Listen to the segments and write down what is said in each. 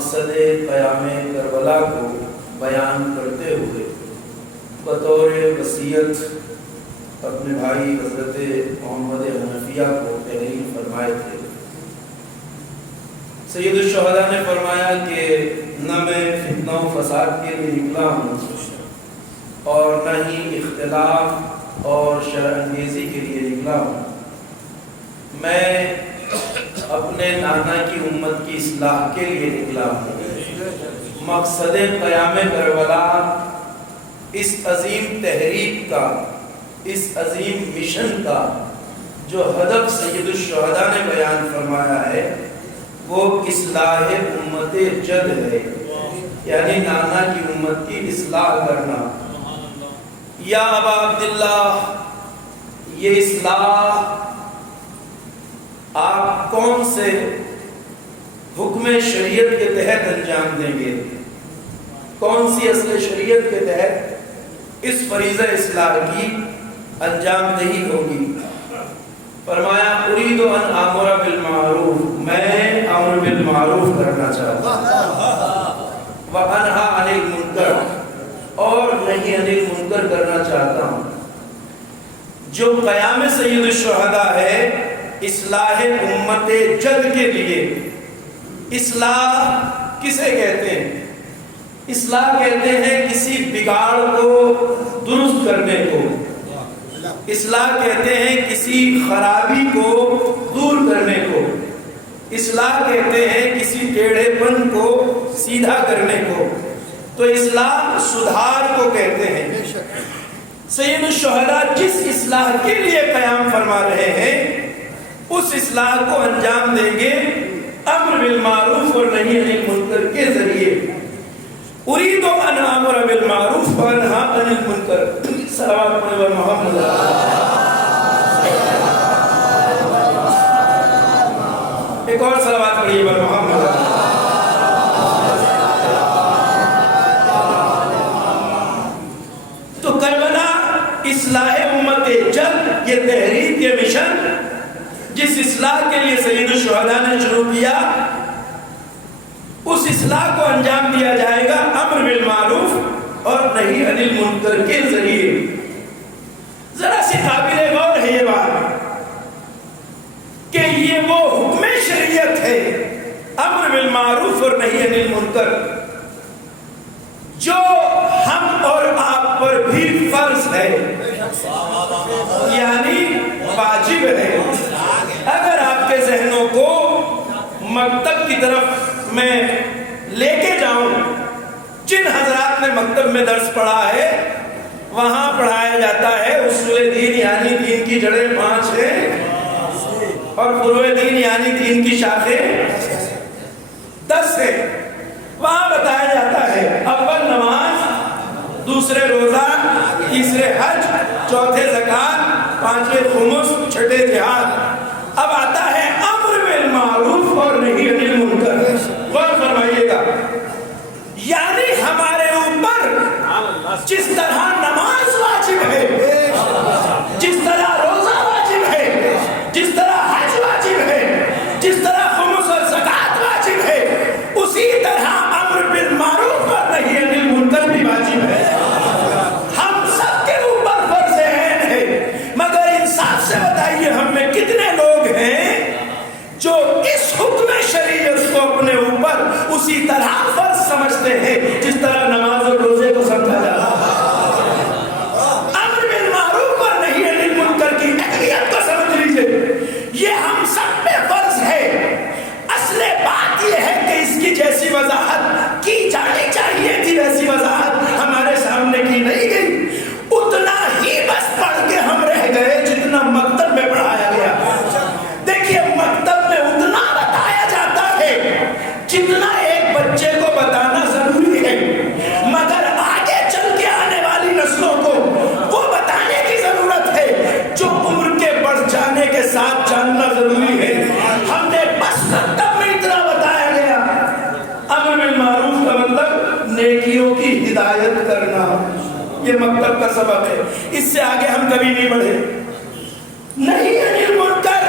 مقصد قیام کربلا کو بیان کرتے ہوئے بطور وصیت اپنے بھائی حضرت محمد حنفیہ کو تحریر فرمائے تھے۔ سید الشہداء نے فرمایا کہ نہ میں فتنہ و فساد کے لیے نکلا ہوں اور نہ ہی اختلاف اور شرع انگیزی کے لیے نکلا ہوں، میں اپنے نانا کی امت کی اصلاح کے لیے نکلا ہوں۔ مقصد قیام کربلا اس عظیم تحریک کا، اس عظیم مشن کا جو ہدف سید الشہداء نے بیان فرمایا ہے وہ اصلاح امت جد ہے، یعنی نانا کی امت کی اصلاح کرنا۔ یا ابا عبداللہ، یہ اصلاح آپ کون سے حکم شریعت کے تحت انجام دیں گے؟ کون سی اصل شریعت کے تحت اس فریضہ اصلاح کی انجام دہی ہوگی؟ فرمایا اريد ان امر بالمعروف، میں امر بالمعروف کرنا چاہتا ہوں، وانہا عن المنکر، اور نہیں عن المنکر کرنا چاہتا ہوں۔ جو قیام سید الشہداء ہے اصلاح امت جد کے لیے، اصلاح کسے کہتے ہیں؟ اصلاح کہتے ہیں کسی بگاڑ کو درست کرنے کو، اصلاح کہتے ہیں کسی خرابی کو دور کرنے کو، اصلاح کہتے ہیں کسی ٹیڑھے پن کو سیدھا کرنے کو، تو اصلاح سدھار کو کہتے ہیں۔ سید الشہداء جس اصلاح کے لیے قیام فرما رہے ہیں اس اصلاح کو انجام دیں گے امر بالمعروف اور نہی عن المنکر کے ذریعے۔ اريد ان امر بالمعروف وانہا عن المنکر۔ صلوات پڑھیں بر محمد۔ ایک اور صلوات پڑھیے بر محمد۔ تو کربلا اصلاح امت جد، یہ تحریک، یہ مشن جس اصلاح کے لیے سید الشہداء نے شروع کیا، اس اصلاح کو انجام دیا جائے گا امر بالمعروف اور نہی عن المنکر کے ذریعے۔ ذرا سی قابل غور ہے یہ بات کہ یہ وہ حکم شریعت ہے، امر بالمعروف اور نہی عن المنکر، جو ہم اور آپ پر بھی فرض ہے، یعنی واجب ہے۔ اگر آپ کے ذہنوں کو مکتب کی طرف میں لے کے جاؤں، جن حضرات نے مکتب میں درس پڑھا ہے وہاں پڑھایا جاتا ہے اصول دین یعنی دین کی جڑیں 5 ہیں اور فروع دین یعنی دین کی شاخیں 10 ہیں۔ وہاں بتایا جاتا ہے اول نماز، دوسرے روزہ، تیسرے حج، چوتھے زکوٰۃ، پانچویں خمس، چھٹے جہاد۔ اب آتا ہے امر بالمعروف اور نہی عن المنکر۔ غور فرمائیے گا، یعنی ہمارے اوپر جس طرح نماز واجب ہے، جس طرح روزہ واجب ہے، جس طرح حج واجب ہے، جس طرح خمس اور زکوٰۃ واجب ہے، اسی طرح امر بالمعروف اور نہی عن المنکر بھی واجب ہے۔ ہم سب کے اوپر فرض عین ہے، مگر انصاف سے بتائیے ہم میں کتنے لوگ ہیں جو اس حکم شریعت کو اپنے اوپر اسی طرح فرض سمجھتے ہیں جس طرح نماز اور روزے کو سمجھا جاتا ہے۔ امر بالمعروف اور نہی عن المنکر کی اہمیت کو سمجھ لیجئے، یہ ہم سب پہ فرض ہے۔ اصل بات یہ ہے کہ اس کی جیسی وضاحت کی جانی چاہیے تھی ویسی وضاحت ہمارے سامنے کی نہیں گئی، اتنا ہی بس پڑھ کے ہم رہ گئے جتنا مکتب میں پڑھایا گیا۔ دیکھیے مکتب میں اتنا بتایا جاتا ہے جتنا ایک بچے کو بتانا ضروری ہے، مگر آگے چل کے آنے والی نسلوں کو وہ بتانے کی ضرورت ہے جو عمر کے بڑھ جانے کے ساتھ جاننا ضروری ہے۔ ہم نے بس مکتب میں اتنا بتایا گیا، امر بالمعروف کا مطلب نیکیوں کی ہدایت کرنا، یہ مکتب کا سبق ہے، اس سے آگے ہم کبھی نہیں بڑھے۔ نہی عن المنکر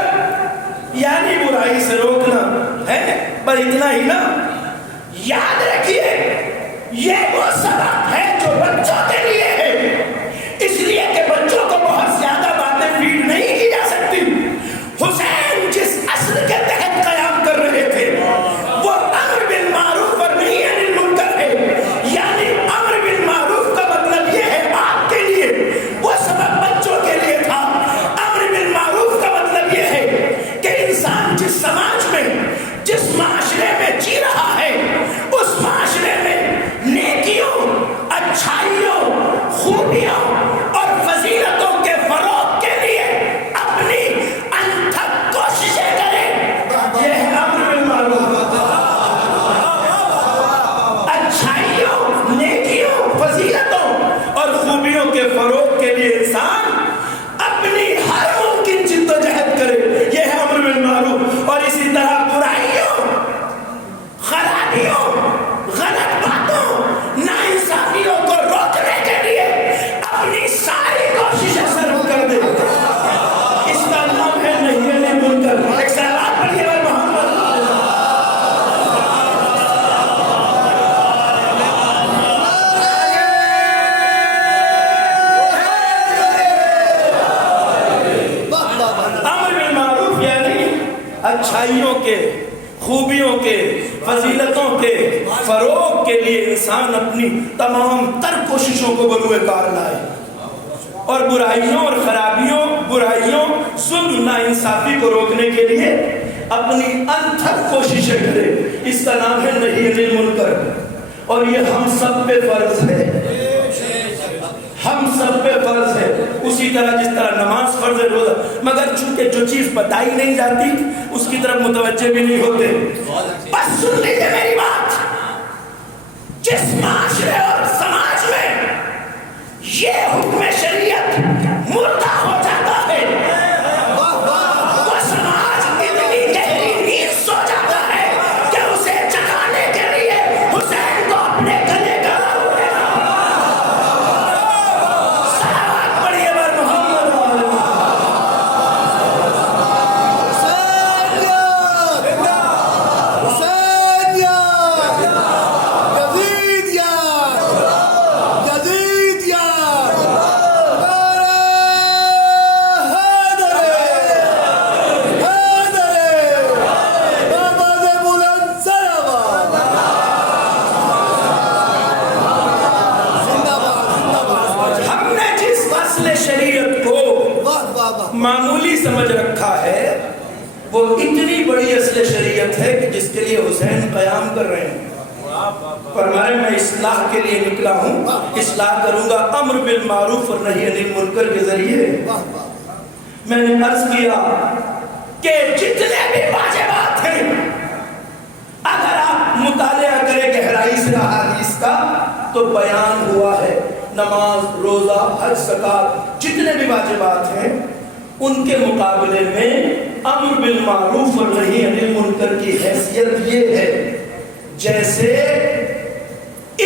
یعنی برائی سے روکنا ہے، پر اتنا ہی نا، یاد رکھیے یہ وہ سبق ہے جو بچوں کے لیے ہے، اس لیے کہ بچوں کو بہت زیادہ باتیں فیڈ نہیں کی جا سکتی۔ حسین جس اصل کے تحت قیام کر رہے تھے وہ امر بالمعروف اور نہی عن المنکر ہے، یعنی امر بالمعروف کا مطلب یہ ہے آپ کے لیے، وہ سبق بچوں کے لیے تھا۔ امر بالمعروف کا مطلب یہ ہے کہ انسان جس سماج میں، جس معاشرے میں جی رہا ہے، اس معاشرے میں نیکیوں، اچھائیوں، خوبیوں اور فضیلتوں کے فروغ کے لیے اپنی انتھک کوششیں کرے۔ یہ ہے امر بالمعروف۔ اچھائیوں، نیکیوں، فضیلتوں اور خوبیوں کے فروغ کے لیے انسان اپنی ہر ممکن جدوجہد کرے، یہ ہے امر بالمعروف۔ اور اسی طرح برائیوں، خرابیوں، غلط باتوں، ناانصافیوں کو روکنے کے لیے اپنی ساری کوششیں صرف کر دے۔ اس کا نام ہے نہی عن المنکر۔ ایک سلوات پڑھیے گا محمد۔ امر بالمعروف یعنی اچھائیوں کے، خوبیوں کے، فضیلتوں کے فروغ کے لیے انسان اپنی تمام تر کوششوں کو بروئے کار لائے، اور برائیوں اور خرابیوں، برائیوں، ظلم، ناانصافی کو روکنے کے لیے اپنی انتھک کوششیں کرے۔ اس کا نام ہے نہی عن المنکر، اور یہ ہم سب پہ فرض ہے، ہم سب پہ فرض ہے۔ اسی طرح جس طرح نماز فرض ہے، روزہ، مگر چونکہ جو چیز بتائی نہیں جاتی اس کی طرف متوجہ بھی نہیں ہوتے۔ بس سن لیجیے میری بات، جس معاشرے اور سماج میں یہ حکم شریعت مردہ ہو جاتا ہے، وہ سماج اتنی گہری نیند سو جاتا ہے کہ اسے جگانے کے لیے حسین کو اپنے گلے کا صلوات پڑھیے بر محمد۔ معمولی سمجھ رکھا ہے، وہ اتنی بڑی اصل شریعت ہے کہ جس کے لیے حسین قیام کر رہے ہیں۔ فرمائے میں اصلاح کے لیے نکلا ہوں، اصلاح کروں گا امر بالمعروف اور نہی عن المنکر کے ذریعے۔ میں نے عرض کیا کہ جتنے بھی واجبات ہیں اگر آپ مطالعہ کریں گہرائی سے احادیث کا تو بیان ہوا ہے، نماز، روزہ، حج، زکوٰۃ، جتنے بھی واجبات ہیں ان کے مقابلے میں امر بالمعروف اور نہی عن المنکر کی حیثیت یہ ہے جیسے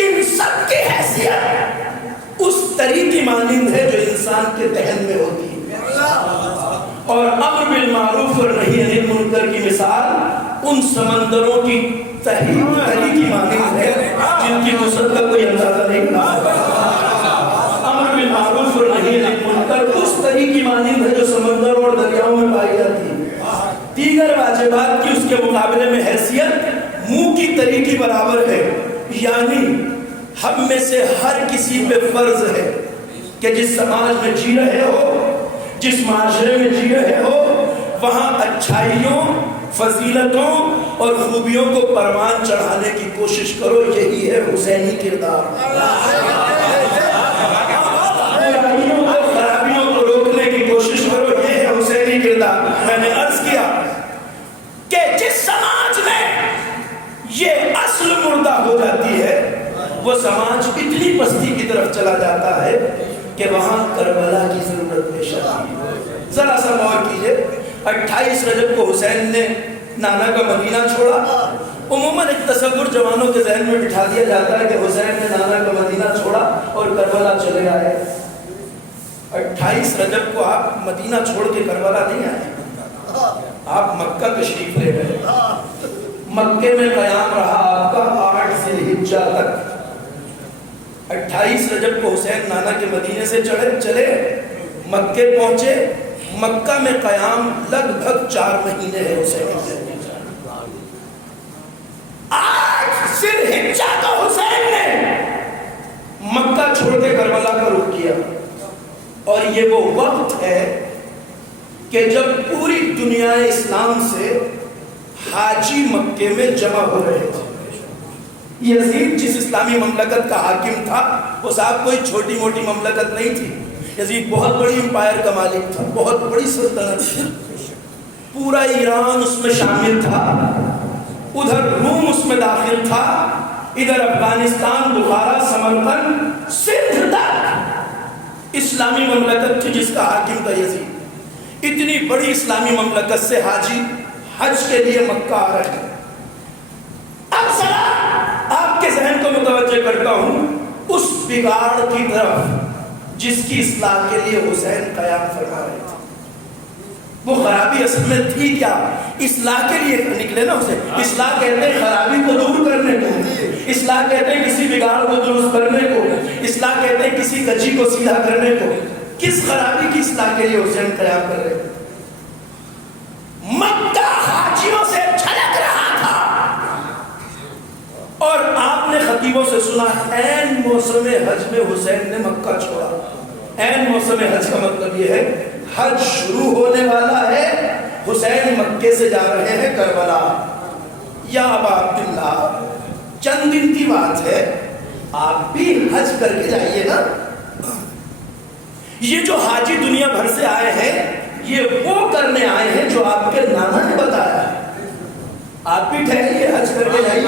ان سب کی حیثیت اس تری کی مانند ہے جو انسان کے ذہن میں ہوتی ہے، اور امر بالمعروف اور نہی عن المنکر کی مثال ان سمندروں کی تری کی مانند ہے جن کی وسعت کا کوئی اندازہ نہیں لگا۔ امر بالمعروف اور نہی عن المنکر اس تری کی مانند ہے جو سمندروں اور دریاؤں میں پائی جاتی ہے۔ دیگر واجبات کی اس کے مقابلے میں حیثیت منہ کی تری کی برابر ہے، یعنی ہم میں سے ہر کسی پہ فرض ہے کہ جس سماج میں جی رہے ہو، جس معاشرے میں جی رہے ہو، وہاں اچھائیوں، فضیلتوں اور خوبیوں کو پروان چڑھانے کی کوشش کرو۔ یہی ہے حسینی کردار۔ برائیوں کو، خرابیوں کو روکنے کی کوشش کرو، یہ ہے حسینی کردار۔ میں نے عرض کیا کہ جس سماج میں یہ اصل مردہ ہو جاتی ہے وہ سماج اتنی پستی کی طرف چلا جاتا ہے کہ وہاں کربلا کی ضرورت پیش آتی ہے۔ ذرا سا غور کیجئے، 28 رجب کو حسین نے نانا کا مدینہ چھوڑا۔ عموماً ایک تصور جوانوں کے ذہن میں بٹھا دیا جاتا ہے کہ حسین نے نانا کا مدینہ چھوڑا اور کربلا چلے آئے۔ 28 رجب کو آپ مدینہ چھوڑ کے کربلا نہیں آئے، آپ مکہ تشریف لے گئے۔ مکے میں قیام رہا آپ کا 8 28 رجب کو حسین نانا کے مدینے سے چلے مکے پہنچے. مکہ میں قیام لگ بھگ 4 مہینے ہے حسین. آج ذی الحجہ کا حسین نے مکہ چھوڑ کے کربلا کا رخ کیا. اور یہ وہ وقت ہے کہ جب پوری دنیا اسلام سے حاجی مکے میں جمع ہو رہے تھے. یزید جس اسلامی مملکت کا حاکم تھا وہ صاحب کوئی چھوٹی موٹی مملکت نہیں تھی. یزید بہت بڑی امپائر کا مالک تھا, بہت بڑی سلطنت تھی. پورا ایران اس میں شامل تھا, ادھر روم اس میں داخل تھا, ادھر افغانستان, بخارا, سمرقند, سندھ تک اسلامی مملکت تھی جس کا حاکم تھا یزید. اتنی بڑی اسلامی مملکت سے حاجی حج کے لیے مکہ آ رہے ہیں. اب ذرا آپ کے ذہن کو متوجہ کرتا ہوں اس بگاڑ کی طرف جس کی اصلاح کے لیے حسین قیام فرما رہے تھے. وہ خرابی اصل میں تھی کیا؟ اصلاح کے لیے نکلے نا حسین. اصلاح کہتے ہیں خرابی کو دور کرنے کو, اصلاح کہتے ہیں کسی بگاڑ کو درست کرنے کو, اصلاح کہتے ہیں کسی کچی کو سیدھا کرنے کو. کس خرابی کی اصلاح کے لیے حسین قیام کر رہے تھے؟ مکہ حاجیوں سے چھلک رہا تھا اور آپ نے خطیبوں سے سنا عین موسم حج میں حسین نے مکہ چھوڑا. عین موسم حج کا مطلب یہ ہے حج شروع ہونے والا ہے, حسین مکے سے جا رہے ہیں کربلا. یا ابا عبداللہ چند دن کی بات ہے, آپ بھی حج کر کے جائیے نا. یہ جو حاجی دنیا بھر سے آئے ہیں یہ وہ کرنے آئے ہیں جو آپ کے نانا نے بتایا ہے. آپ بھی ٹھہریے, حج کر کے جائیے.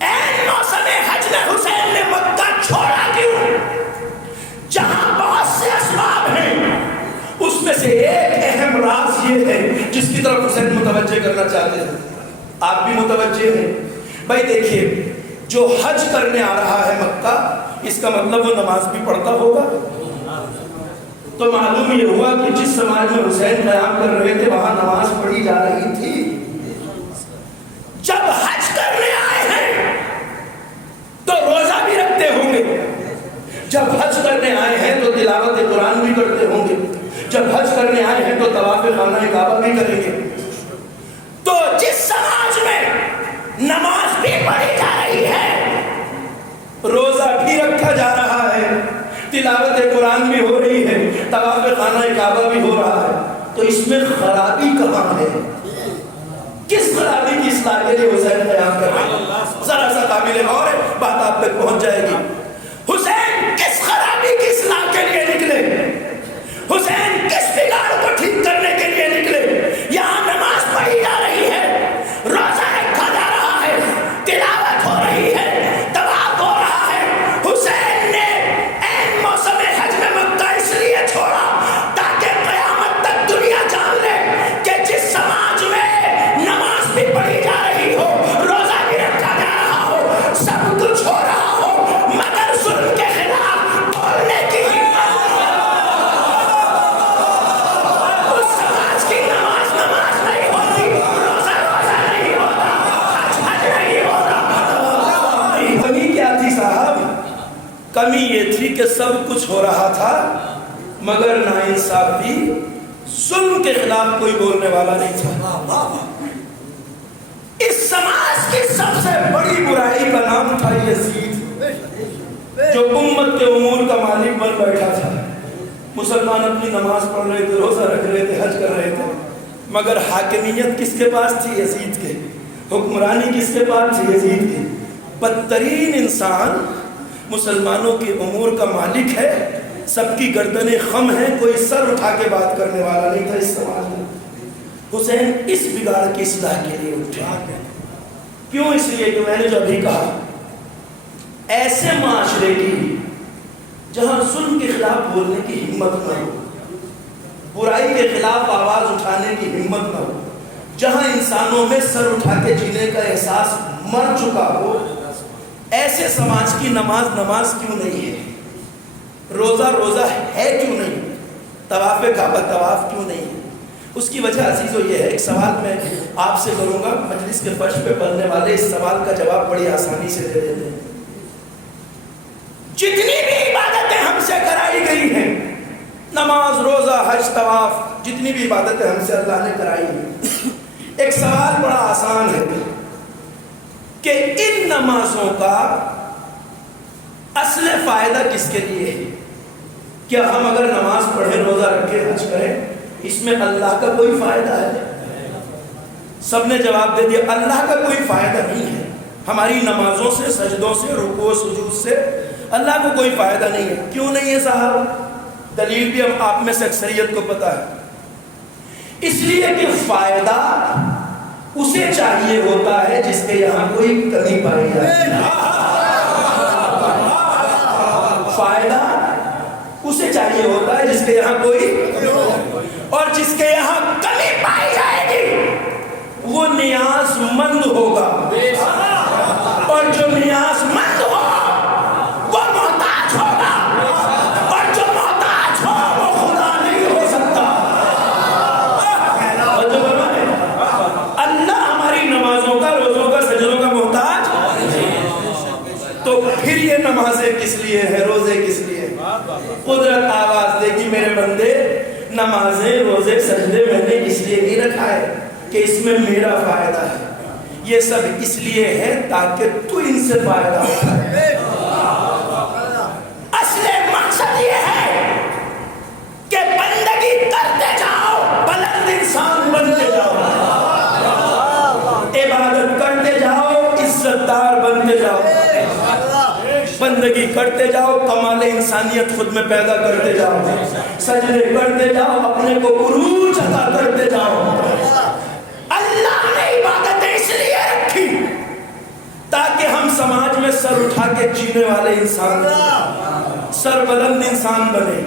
عین موسم حج میں حسین نے مکہ چھوڑا کیوں؟ جہاں بہت سے اسباب ہیں اس میں سے ایک اہم راز یہ ہے جس کی طرف حسین متوجہ کرنا چاہتے ہیں. آپ بھی متوجہ ہیں. بھائی دیکھیے, جو حج کرنے آ رہا ہے مکہ, اس کا مطلب وہ نماز بھی پڑھتا ہوگا. تو معلوم یہ ہوا کہ جس سماج میں حسین قیام کر رہے تھے وہاں نماز پڑھی جا رہی تھی. جب حج کرنے آئے ہیں تو روزہ بھی رکھتے ہوں گے, جب حج کرنے آئے ہیں تو تلاوت قرآن بھی کرتے ہوں گے, جب حج کرنے آئے ہیں تو طواف خانہ کعبہ بھی کریں گے. تو جس سماج میں نماز بھی پڑھی جا رہی ہے, روزہ بھی رکھا جا رہا ہے, تلاوت قرآن بھی ہو رہی ہے, طواف خانہ کعبہ بھی ہو رہا ہے, تو اس میں خرابی کہاں ہے؟ کس خرابی کی اصلاح کے لیے حسین قیام کر رہے ہیں؟ ذرا سا قابل غور ہے, بات آپ تک پہنچ جائے گی. حسین کس خرابی کی اصلاح کے لیے نکلے؟ حسین کس بگاڑ کو ٹھیک کرنے کے لیے نکلے؟ یہاں نماز پڑھی جا رہی ہے, روزہ رکھا جا رہا ہے, تلاوت ہو رہی ہے, طواف ہو رہا ہے. حسین نے عین موسم حج میں مکہ اس لیے چھوڑا تاکہ قیامت تک دنیا جان لے کہ جس سماج میں نماز بھی پڑھی جا رہی ہو, روزہ بھی رکھا جا رہا ہو, سب کچھ ہو رہا ہو, مگر ظلم کے خلاف بولنے کی ہمت, اس سماج کی نماز نماز نہیں ہوتی, روزہ روزہ نہیں ہوتا, حج حج نہیں ہوتا. کمی کیا تھی صاحب؟ کمی یہ تھی کہ سب کچھ ہو رہا تھا مگر ناانصافی, ظلم کے خلاف کوئی بولنے والا نہیں تھا. اس سماج کی سب سے بڑی برائی کا نام تھا یزید, جو امت کے امور کا مالک بن بیٹھا تھا. مسلمان اپنی نماز پڑھ رہے تھے, روزہ رکھ رہے تھے, حج کر رہے تھے, مگر حاکمیت کس کے پاس تھی؟ یزید کے. حکمرانی کس کے پاس تھی؟ یزید کی. بدترین انسان مسلمانوں کے امور کا مالک ہے, سب کی گردنیں خم ہیں, کوئی سر اٹھا کے بات کرنے والا نہیں تھا اس سماج میں. حسین اس بگاڑ کی اصلاح کے لیے اٹھا. کیوں؟ اس لیے کہ میں نے جو ابھی کہا, ایسے معاشرے کی جہاں ظلم کے خلاف بولنے کی ہمت نہ ہو, برائی کے خلاف آواز اٹھانے کی ہمت نہ ہو, جہاں انسانوں میں سر اٹھا کے جینے کا احساس مر چکا ہو, ایسے سماج کی نماز نماز کیوں نہیں ہے, روزہ روزہ ہے کیوں نہیں, طواف کعبہ طواف کیوں نہیں ہے؟ اس کی وجہ عزیزو یہ ہے. ایک سوال میں آپ سے کروں گا, مجلس کے فرش پہ پڑھنے والے اس سوال کا جواب بڑی آسانی سے دے دیتے ہیں. جتنی بھی عبادتیں ہم سے کرائی گئی ہیں، نماز، روزہ، حج، طواف، جتنی بھی عبادتیں ہم سے اللہ نے کرائی ہیں، ایک سوال بڑا آسان ہے کہ ان نمازوں کا اصل فائدہ کس کے لیے ہے؟ کیا ہم اگر نماز پڑھیں، روزہ رکھیں، حج کریں، اس میں اللہ کا کوئی فائدہ ہے؟ سب نے جواب دے دیا، اللہ کا کوئی فائدہ نہیں ہے۔ ہماری نمازوں سے، سجدوں سے، رکوع سجود سے اللہ کو کوئی فائدہ نہیں ہے۔ کیوں نہیں ہے صاحب؟ دلیل بھی ہم آپ میں سے اکثریت کو پتا ہے۔ اس لیے کہ فائدہ اسے چاہیے ہوتا ہے جس کے یہاں کوئی کمی پائی جاتی ہے۔ فائدہ اسے چاہیے ہوتا ہے جس کے یہاں کوئی، اور جس کے یہاں کمی پائی جائے گی وہ نیاز مند ہوگا، اور جو نیاز مند ہو وہ محتاج ہوگا، اور جو محتاج ہو وہ خدا نہیں ہو سکتا۔ اللہ ہماری نمازوں کا، روزوں کا، سجدوں کا محتاج، تو پھر یہ نمازیں کس لیے ہیں، روزے کس لیے ہیں؟ قدرت آواز دے گی، میرے بندے نمازیں، روزے، سجدے میں نے اس لیے نہیں رکھا ہے کہ اس میں میرا فائدہ ہے، یہ سب اس لیے ہے تاکہ تو ان سے فائدہ اٹھائے۔ اصل مقصد یہ ہے کہ بندگی کرتے جاؤ، بلند انسان بنتے جاؤ، عبادت کرتے جاؤ، عزت دار بنتے جاؤ، بندگی کرتے جاؤ، کمال انسانیت خود میں پیدا کرتے جاؤ، سجدے کرتے جاؤ، اپنے کو عروج عطا کرتے جاؤ۔ اللہ نے عبادتیں اس لیے رکھی تاکہ ہم سماج میں سر اٹھا کے جینے والے انسان، سر بلند انسان بنے،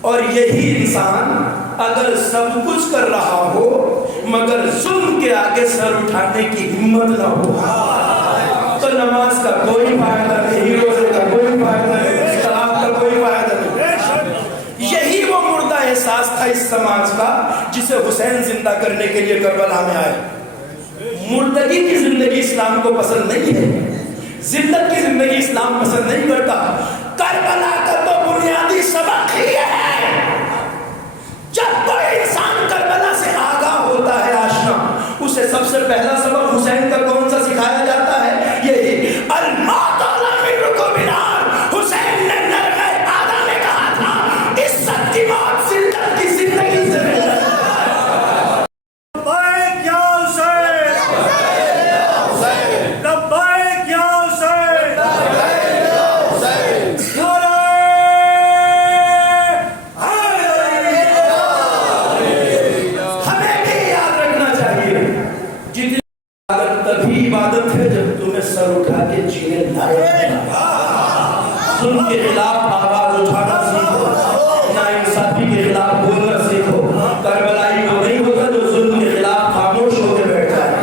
اور یہی انسان اگر سب کچھ کر رہا ہو مگر ظلم کے آگے سر اٹھانے کی ہمت نہ ہو تو نماز کا کوئی فائدہ نہیں، روزے کا کوئی فائدہ نہیں، طلاق کا کوئی فائدہ نہیں۔ یہی وہ مردہ احساس تھا اس سماج کا جسے حسین زندہ کرنے کے لیے کربلا میں آئے۔ مردگی کی زندگی اسلام کو پسند نہیں ہے، ذلت کی زندگی اسلام پسند نہیں کرتا۔ کربلا کا تو بنیادی سبق ہی ہے، جب کوئی انسان کربلا سے آگاہ ہوتا ہے، آشنا، اسے سب سے پہلا سبق حسین کا کون سا سکھایا جاتا ہے؟ یہی الموت من رکوب نار۔ حسین نے نرغہ آدھا میں کہا تھا عزت کی موت ذلت کی زندگی سے بہتر ہے۔ عبادت ہے جب تمہیں سر اٹھا کے جینے لائق ظلم کے خلاف آواز اٹھانا سیکھو، ناانصافی کے خلاف بولنا سیکھو۔ کربلائی وہ نہیں ہوتا جو ظلم کے خلاف خاموش ہو کے بیٹھا ہے۔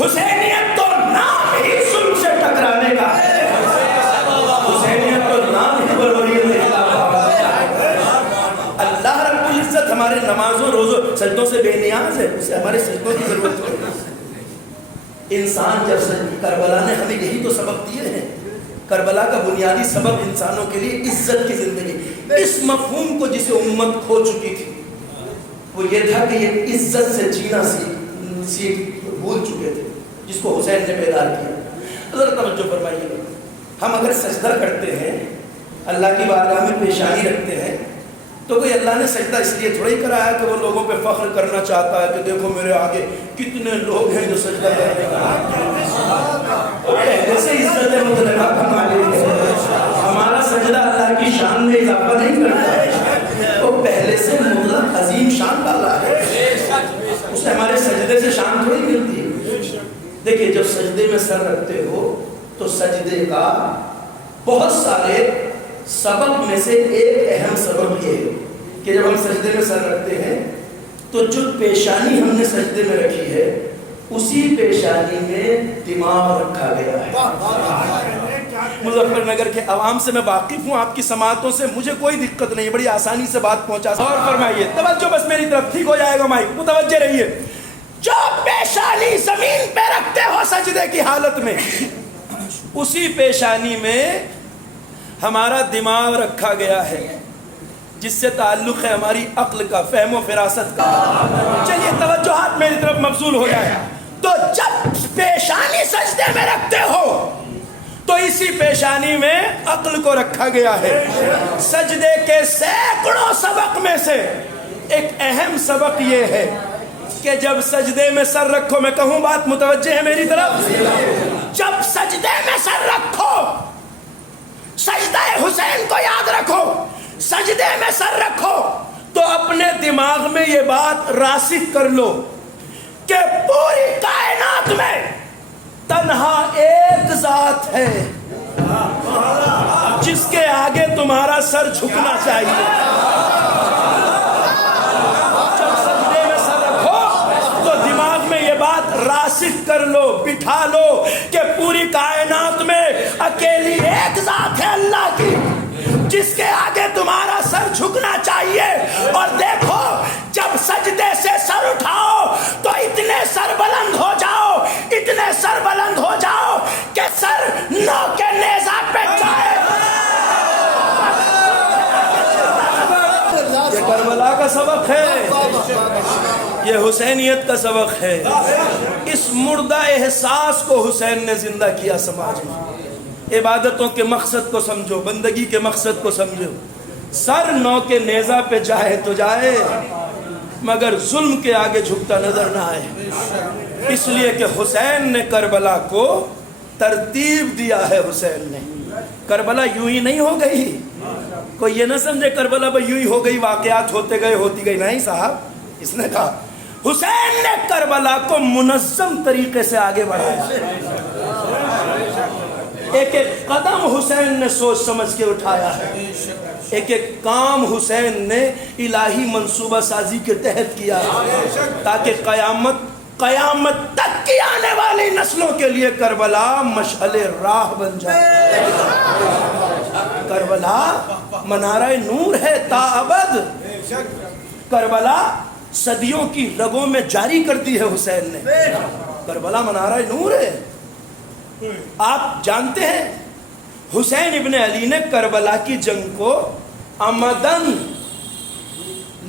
حسینیت تو نام ہی ظلم سے ٹکرانے کا ہے، حسینیت تو نام ہی بربریت کے خلاف آواز ہے۔ اللہ رب العزت ہمارے نمازوں، روزوں، سجدوں سے بے نیاز ہے، اسے ہمارے سجدوں کی ضرورت ہے۔ انسان جب سے کربلا نے ہمیں یہی تو سبق دیے ہیں، کربلا کا بنیادی سبب انسانوں کے لیے عزت کی زندگی، اس مفہوم کو جسے امت کھو چکی تھی وہ یہ تھا کہ یہ عزت سے جینا بھول چکے تھے، جس کو حسین نے بیدار کیا۔ ذرا توجہ فرمائیے، ہم اگر سجدہ کرتے ہیں، اللہ کی بارگاہ میں پیشانی رکھتے ہیں، تو کوئی اللہ نے سجدہ اس لیے تھوڑا ہی کرایا کہ وہ لوگوں پہ فخر کرنا چاہتا ہے کہ دیکھو میرے آگے کتنے لوگ ہیں جو سجدہ کرنے کا پہلے سے عزت مطلقہ کما لیتے ہیں۔ ہمارا سجدہ اللہ کی شان میں اضافہ نہیں کرتا ہے، وہ پہلے سے مطلق عظیم شان والا ہے، اسے ہمارے سجدے سے شان تھوڑی ملتی ہے۔ دیکھیے جب سجدے میں سر رکھتے ہو تو سجدے کا بہت سارے سبب میں سے ایک اہم سبب یہ ہے کہ جب ہم سجدے میں سر رکھتے ہیں تو جو پیشانی ہم نے سجدے میں رکھی ہے اسی پیشانی میں دماغ رکھا گیا ہے۔ مظفر نگر کے عوام سے میں واقف ہوں، آپ کی سماعتوں سے مجھے کوئی دقت نہیں، بڑی آسانی سے بات پہنچا۔ اور فرمائیے، توجہ بس میری طرف، ٹھیک ہو جائے گا مائک، متوجہ رہیے۔ جو پیشانی زمین پہ رکھتے ہو سجدے کی حالت میں، اسی پیشانی میں ہمارا دماغ رکھا گیا ہے جس سے تعلق ہے ہماری عقل کا، فہم و فراست کا۔ چلیے توجہات میری طرف مبذول ہو جائے۔ تو جب پیشانی سجدے میں رکھتے ہو تو اسی پیشانی میں عقل کو رکھا گیا ہے۔ سجدے کے سینکڑوں سبق میں سے ایک اہم سبق یہ ہے کہ جب سجدے میں سر رکھو، میں کہوں بات متوجہ ہے میری طرف، جب سجدے میں سر رکھو، سجدہ حسین کو یاد رکھو، سجدے میں سر رکھو تو اپنے دماغ میں یہ بات راسخ کر لو کہ پوری کائنات میں تنہا ایک ذات ہے جس کے آگے تمہارا سر جھکنا چاہیے۔ جب سجدے میں سر رکھو تو دماغ میں یہ بات راسخ کر لو، بٹھا لو کہ پوری کائنات میں اکیلی ایک ذات ہے اللہ کی جس کے آگے تمہارا سر جھکنا چاہیے۔ اور دیکھو جب سجدے سے سر اٹھاؤ تو اتنے سر بلند ہو جاؤ، اتنے سر بلند ہو جاؤ کہ سر نو کے نیزہ پہ جائے۔ یہ کربلا کا سبق ہے، یہ حسینیت کا سبق ہے۔ اس مردہ احساس کو حسین نے زندہ کیا سماج میں۔ عبادتوں کے مقصد کو سمجھو، بندگی کے مقصد کو سمجھو۔ سر نو کے نیزہ پہ جائے تو جائے مگر ظلم کے آگے جھکتا نظر نہ آئے۔ اس لیے کہ حسین نے کربلا کو ترتیب دیا ہے۔ حسین نے کربلا یوں ہی نہیں ہو گئی، کوئی یہ نہ سمجھے کربلا بھائی یوں ہی ہو گئی، واقعات ہوتے گئے ہوتی گئی، نہیں صاحب، اس نے کہا حسین نے کربلا کو منظم طریقے سے آگے بڑھایا۔ ایک ایک قدم حسین نے سوچ سمجھ کے اٹھایا ہے، ایک ایک کام حسین نے الہی منصوبہ سازی کے تحت کیا ہے تاکہ قیامت تک کی آنے والی نسلوں کے لیے کربلا مشعل راہ بن جائے۔ کربلا منارہ نور ہے تا ابد۔ کربلا صدیوں کی رگوں میں جاری کر دی ہے حسین نے۔ کربلا منارہ نور ہے۔ آپ جانتے ہیں حسین ابن علی نے کربلا کی جنگ کو عمدن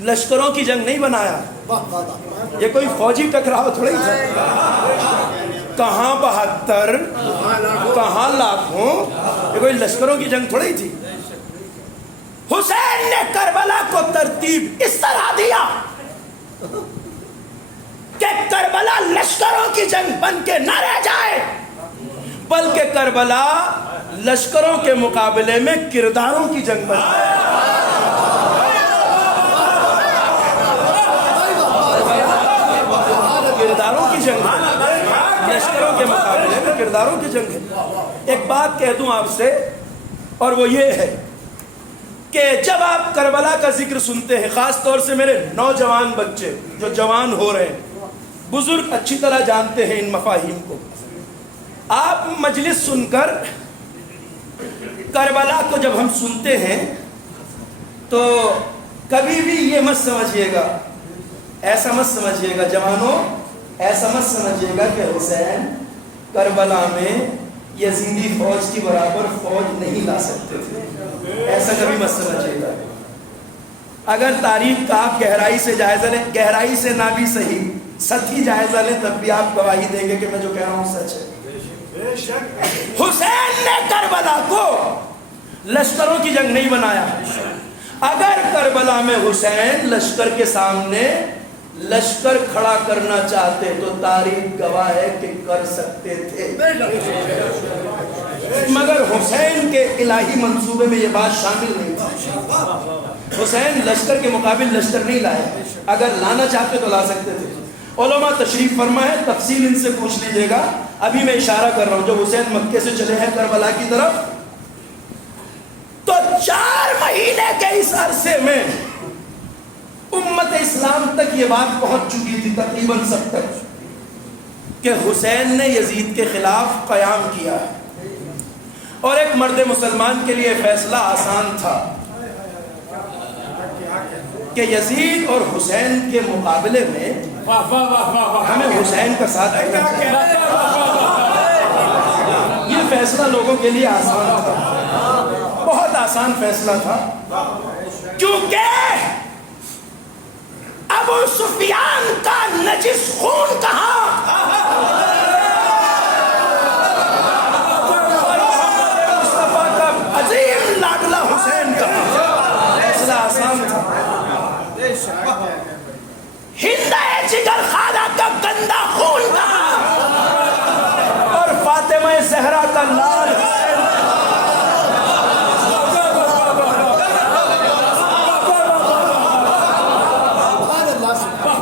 لشکروں کی جنگ نہیں بنایا، یہ کوئی فوجی ٹکراؤ تھوڑی تھا، کہاں 72 کہاں لاکھوں، یہ کوئی لشکروں کی جنگ تھوڑی تھی۔ حسین نے کربلا کو ترتیب اس طرح دیا کہ کربلا لشکروں کی جنگ بن کے نہ رہ جائے بلکہ کربلا لشکروں کے مقابلے میں کرداروں کی جنگ بن جائے۔ کرداروں کی جنگ ہے، لشکروں کے مقابلے میں کرداروں کی جنگ ہے۔ ایک بات کہہ دوں آپ سے اور وہ یہ ہے کہ جب آپ کربلا کا ذکر سنتے ہیں، خاص طور سے میرے نوجوان بچے جو جوان ہو رہے ہیں، بزرگ اچھی طرح جانتے ہیں ان مفاہیم کو، آپ مجلس سن کر کربلا کو جب ہم سنتے ہیں تو کبھی بھی یہ مت سمجھیے گا، ایسا مت سمجھیے گا جوانوں، ایسا مت سمجھیے گا کہ حسین کربلا میں یزیدی فوج کی برابر فوج نہیں لا سکتے تھے، ایسا کبھی مت سمجھیے گا۔ اگر تاریخ کا آپ گہرائی سے جائزہ لیں، گہرائی سے نہ بھی صحیح سطحی جائزہ لیں، تب بھی آپ گواہی دیں گے کہ میں جو کہہ رہا ہوں سچ ہے۔ حسین نے کربلا کو لشکروں کی جنگ نہیں بنایا۔ اگر کربلا میں حسین لشکر کے سامنے لشکر کھڑا کرنا چاہتے تو تاریخ گواہ ہے کہ کر سکتے تھے، مگر حسین کے الہی منصوبے میں یہ بات شامل نہیں تھی۔ حسین لشکر کے مقابل لشکر نہیں لائے، اگر لانا چاہتے تو لا سکتے تھے۔ علماء تشریف فرما ہے، تفصیل ان سے پوچھ لیجئے گا، ابھی میں اشارہ کر رہا ہوں۔ جب حسین مکے سے چلے ہیں کربلا کی طرف تو 4 مہینے کے اس عرصے میں امت اسلام تک یہ بات پہنچ چکی تھی تقریباً سب تک کہ حسین نے یزید کے خلاف قیام کیا ہے، اور ایک مرد مسلمان کے لیے فیصلہ آسان تھا کہ یزید اور حسین کے مقابلے میں ہمیں حسین کا ساتھ دینا چاہیے۔ یہ فیصلہ فیصلہ لوگوں کے لیے آسان تھا، بہت آسان فیصلہ تھا، کیونکہ ابو سفیان کا نجس خون کہاں، اور محمد مصطفیٰ کا عظیم لاڈلا حسین کہاں، فیصلہ آسان تھا۔ ہندہ جگر خالہ کا گندا خون کہاں، اور فاطمہ زہرا کا لال حسین،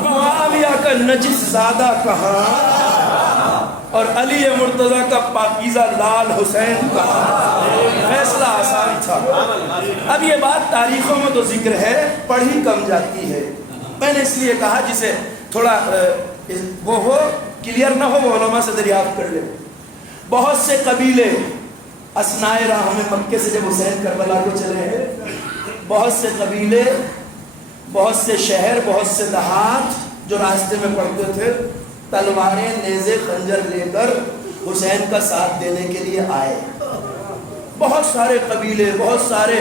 معاویہ کا نجس زادہ کہاں، اور علی مرتضیٰ کا پاکیزہ لال حسین کہاں، فیصلہ آسان تھا۔ اب یہ بات تاریخوں میں تو ذکر ہے، پڑھی کم جاتی ہے، میں نے اس لیے کہا جسے تھوڑا وہ ہو کلیئر نہ ہو وہ علماء سے دریافت کر لے۔ بہت سے قبیلے اثنائے راہ میں مکے سے جب حسین کربلا کو چلے ہیں، بہت سے قبیلے، بہت سے شہر، بہت سے دیہات جو راستے میں پڑتے تھے، تلواریں، نیزے، خنجر لے کر حسین کا ساتھ دینے کے لیے آئے۔ بہت سارے قبیلے، بہت سارے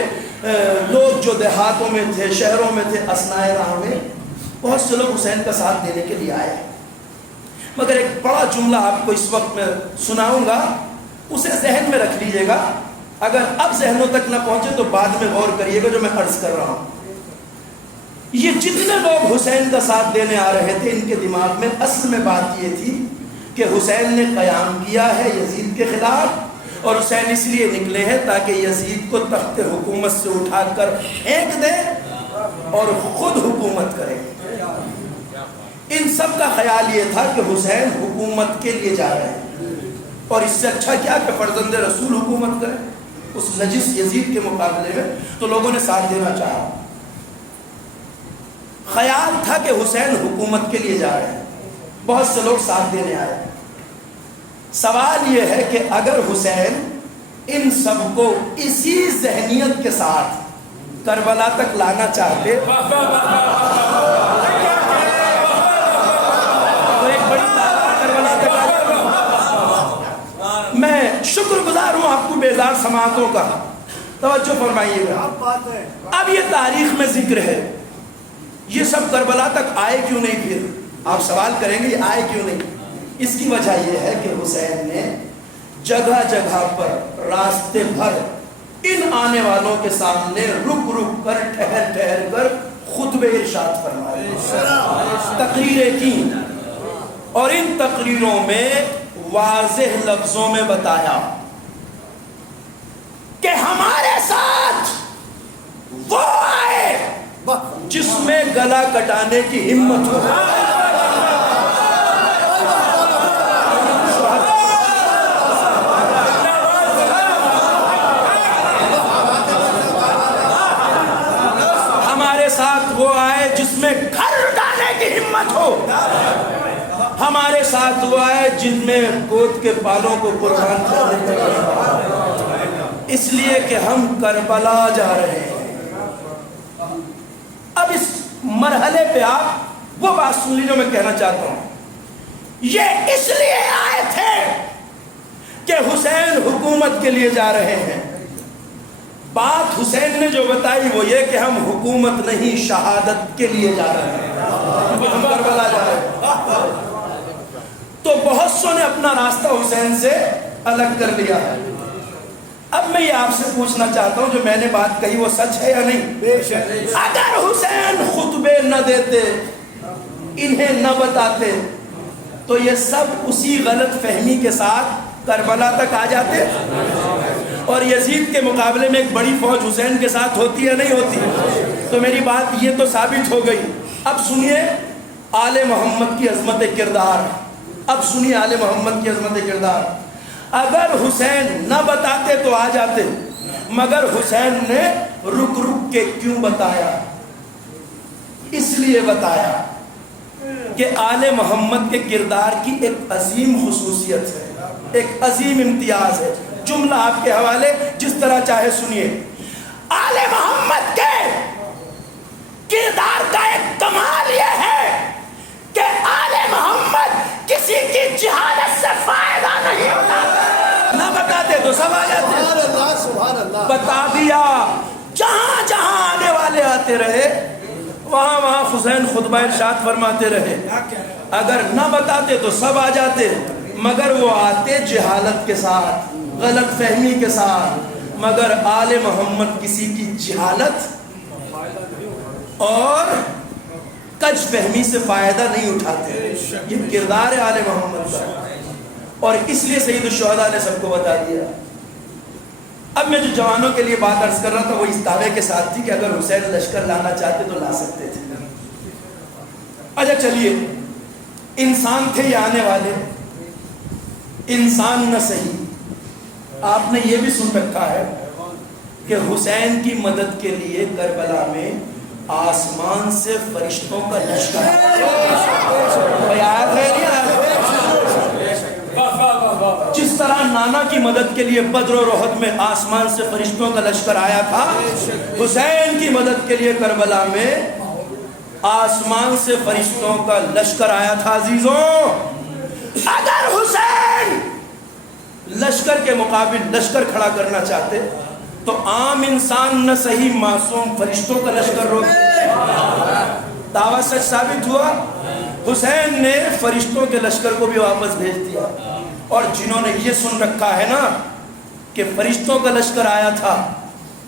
لوگ جو دیہاتوں میں تھے، شہروں میں تھے، اثنائے راہ میں بہت سے لوگ حسین کا ساتھ دینے کے لیے آئے۔ مگر ایک بڑا جملہ آپ کو اس وقت میں سناؤں گا، اسے ذہن میں رکھ لیجئے گا، اگر اب ذہنوں تک نہ پہنچے تو بعد میں غور کریے گا جو میں عرض کر رہا ہوں۔ یہ جتنے لوگ حسین کا ساتھ دینے آ رہے تھے، ان کے دماغ میں اصل میں بات یہ تھی کہ حسین نے قیام کیا ہے یزید کے خلاف، اور حسین اس لیے نکلے ہیں تاکہ یزید کو تخت حکومت سے اٹھا کر پھینک دے اور خود حکومت کرے۔ ان سب کا خیال یہ تھا کہ حسین حکومت کے لیے جا رہے ہیں، اور اس سے اچھا کیا کہ فرزند رسول حکومت کرے اس نجس یزید کے مقابلے میں، تو لوگوں نے ساتھ دینا چاہا۔ خیال تھا کہ حسین حکومت کے لیے جا رہے ہیں، بہت سے لوگ ساتھ دینے آئے۔ سوال یہ ہے کہ اگر حسین ان سب کو اسی ذہنیت کے ساتھ کربلا تک لانا چاہتے تو ایک بڑی تعداد کربلا تک آتی۔ میں شکر گزار ہوں آپ کو بیدار سماعتوں کا، توجہ فرمائیے گا۔ اب یہ تاریخ میں ذکر ہے، یہ سب کربلا تک آئے کیوں نہیں؟ پھر آپ سوال کریں گے یہ آئے کیوں نہیں؟ اس کی وجہ یہ ہے کہ حسین نے جگہ جگہ پر راستے بھر ان آنے والوں کے سامنے رک رک کر ٹھہر ٹھہر کر خطبے ارشاد فرمائے، تقریریں کی، اور ان تقریروں میں واضح لفظوں میں بتایا کہ ہمارے ساتھ وہ آئے جس میں گلا کٹانے کی ہمت ہو۔ ہمارے ساتھ وہ آئے جس میں گھر اٹھانے کی ہمت ہو، ہمارے ساتھ وہ آئے جن میں گود کے بالوں کو قربان کرنے کی، اس لیے کہ ہم کربلا جا رہے ہیں۔ اب اس مرحلے پہ آپ وہ بات سن لی جو میں کہنا چاہتا ہوں، یہ اس لیے آئے تھے کہ حسین حکومت کے لیے جا رہے ہیں۔ بات حسین نے جو بتائی وہ یہ کہ ہم حکومت نہیں شہادت کے لیے جا رہے ہیں، ہم کربلا جا رہے ہیں۔ تو بہت سو نے اپنا راستہ حسین سے الگ کر لیا ہے۔ اب میں یہ آپ سے پوچھنا چاہتا ہوں جو میں نے بات کہی وہ سچ ہے یا نہیں؟ اگر حسین خطبے نہ دیتے، انہیں نہ بتاتے، تو یہ سب اسی غلط فہمی کے ساتھ کربلا تک آ جاتے، اور یزید کے مقابلے میں ایک بڑی فوج حسین کے ساتھ ہوتی یا نہیں ہوتی؟ تو میری بات یہ تو ثابت ہو گئی۔ اب سنیے آل محمد کی عظمت کردار، اب سنیے آل محمد کی عظمت کردار۔ اگر حسین نہ بتاتے تو آ جاتے، مگر حسین نے رک رک کے کیوں بتایا؟ اس لیے بتایا کہ آل محمد کے کردار کی ایک عظیم خصوصیت ہے، ایک عظیم امتیاز ہے۔ جملہ آپ کے حوالے جس طرح چاہے سنیے۔ آل محمد کے کردار کا ایک کمال یہ ہے کہ آل محمد کسی کی جہالت سے فائدہ نہیں اٹھاتے، نہ بتاتے تو سب آ جاتے ہیں. سبحان اللہ. بتا دیا جہاں جہاں آنے والے آتے رہے وہاں وہاں حسین خطبہ ارشاد فرماتے رہے. اگر نہ بتاتے تو سب آ جاتے، مگر وہ آتے جہالت کے ساتھ، غلط فہمی کے ساتھ. مگر آل محمد کسی کی جہالت اور کج فہمی سے فائدہ نہیں اٹھاتے. یہ کردار ہے آل محمد کا، اور اس لیے سید الشہداء نے سب کو بتا دیا. اب میں جو جوانوں کے لیے بات عرض کر رہا تھا وہ اس دعوے کے ساتھ تھی کہ اگر حسین لشکر لانا چاہتے تو لا سکتے تھے. اچھا چلیے، انسان تھے یہ آنے والے، انسان نہ صحیح. آپ نے یہ بھی سن رکھا ہے کہ حسین کی مدد کے لیے کربلا میں آسمان سے فرشتوں کا لشکر آیا ہے. جس طرح نانا کی مدد کے لیے بدر و احد میں آسمان سے فرشتوں کا لشکر آیا تھا، حسین کی مدد کے لیے کربلا میں آسمان سے فرشتوں کا لشکر آیا تھا. عزیزوں، اگر حسین لشکر کے مقابل لشکر کھڑا کرنا چاہتے تو عام انسان نہ صحیح معصوم فرشتوں کا لشکر روک. دعویٰ سچ ثابت ہوا. حسین نے فرشتوں کے لشکر کو بھی واپس بھیج دیا. اور جنہوں نے یہ سن رکھا ہے نا کہ فرشتوں کا لشکر آیا تھا،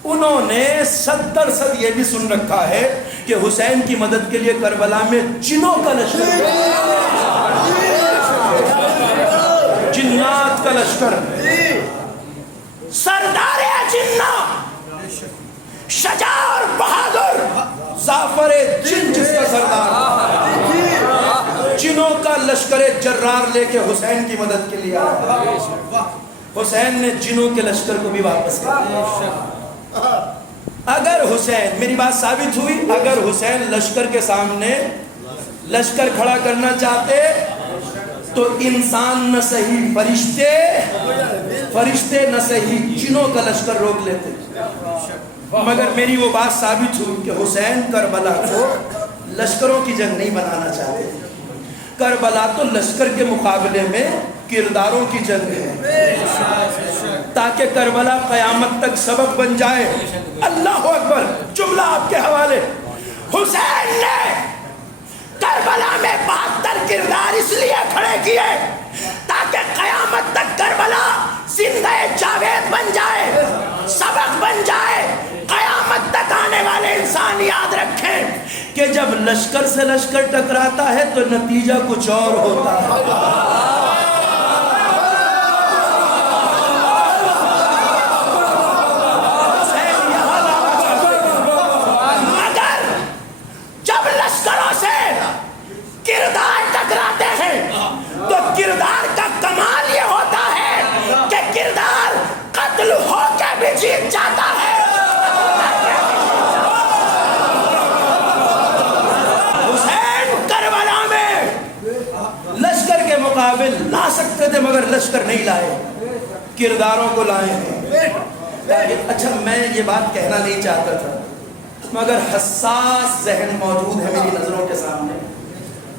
انہوں نے 70% یہ بھی سن رکھا ہے کہ حسین کی مدد کے لیے کربلا میں جنوں کا لشکر، جنات کا لشکر، سردار جنہ، شجاع اور بہادر، ظافر جن جس کا سردار، جنوں کا لشکر جرار لے کے حسین کی مدد کے لیے آیا. حسین نے جنوں کے لشکر کو بھی واپس کر دیا. اگر حسین، میری بات ثابت ہوئی، اگر حسین لشکر کے سامنے لشکر کھڑا کرنا چاہتے تو انسان نہ صحیح فرشتے نہ صحیح جنوں کا لشکر روک لیتے. مگر میری وہ بات ثابت ہوئی کہ حسین کربلا کو لشکروں کی جنگ نہیں بنانا چاہتے. کربلا تو لشکر کے مقابلے میں کرداروں کی جنگ ہے، تاکہ کربلا قیامت تک سبق بن جائے. اللہ اکبر. جملہ آپ کے حوالے. حسین نے کربلا میں 72 کردار اس لیے کھڑے کیے تاکہ قیامت تک کربلا زندہ جاوید بن جائے، سبق بن جائے. قیامت تک آنے والے انسان یاد رکھیں کہ جب لشکر سے لشکر ٹکراتا ہے تو نتیجہ کچھ اور ہوتا ہے. مگر جب لشکروں سے کردار ٹکراتے ہیں تو کردار کا کمال یہ ہوتا ہے کہ کردار قتل ہو کے بھی جیت جاتا ہے. مقابل لا سکتے تھے مگر لشکر نہیں لائے، کرداروں کو لائے ہیں. اچھا میں یہ بات کہنا نہیں چاہتا تھا مگر حساس ذہن موجود ہے میری نظروں کے سامنے.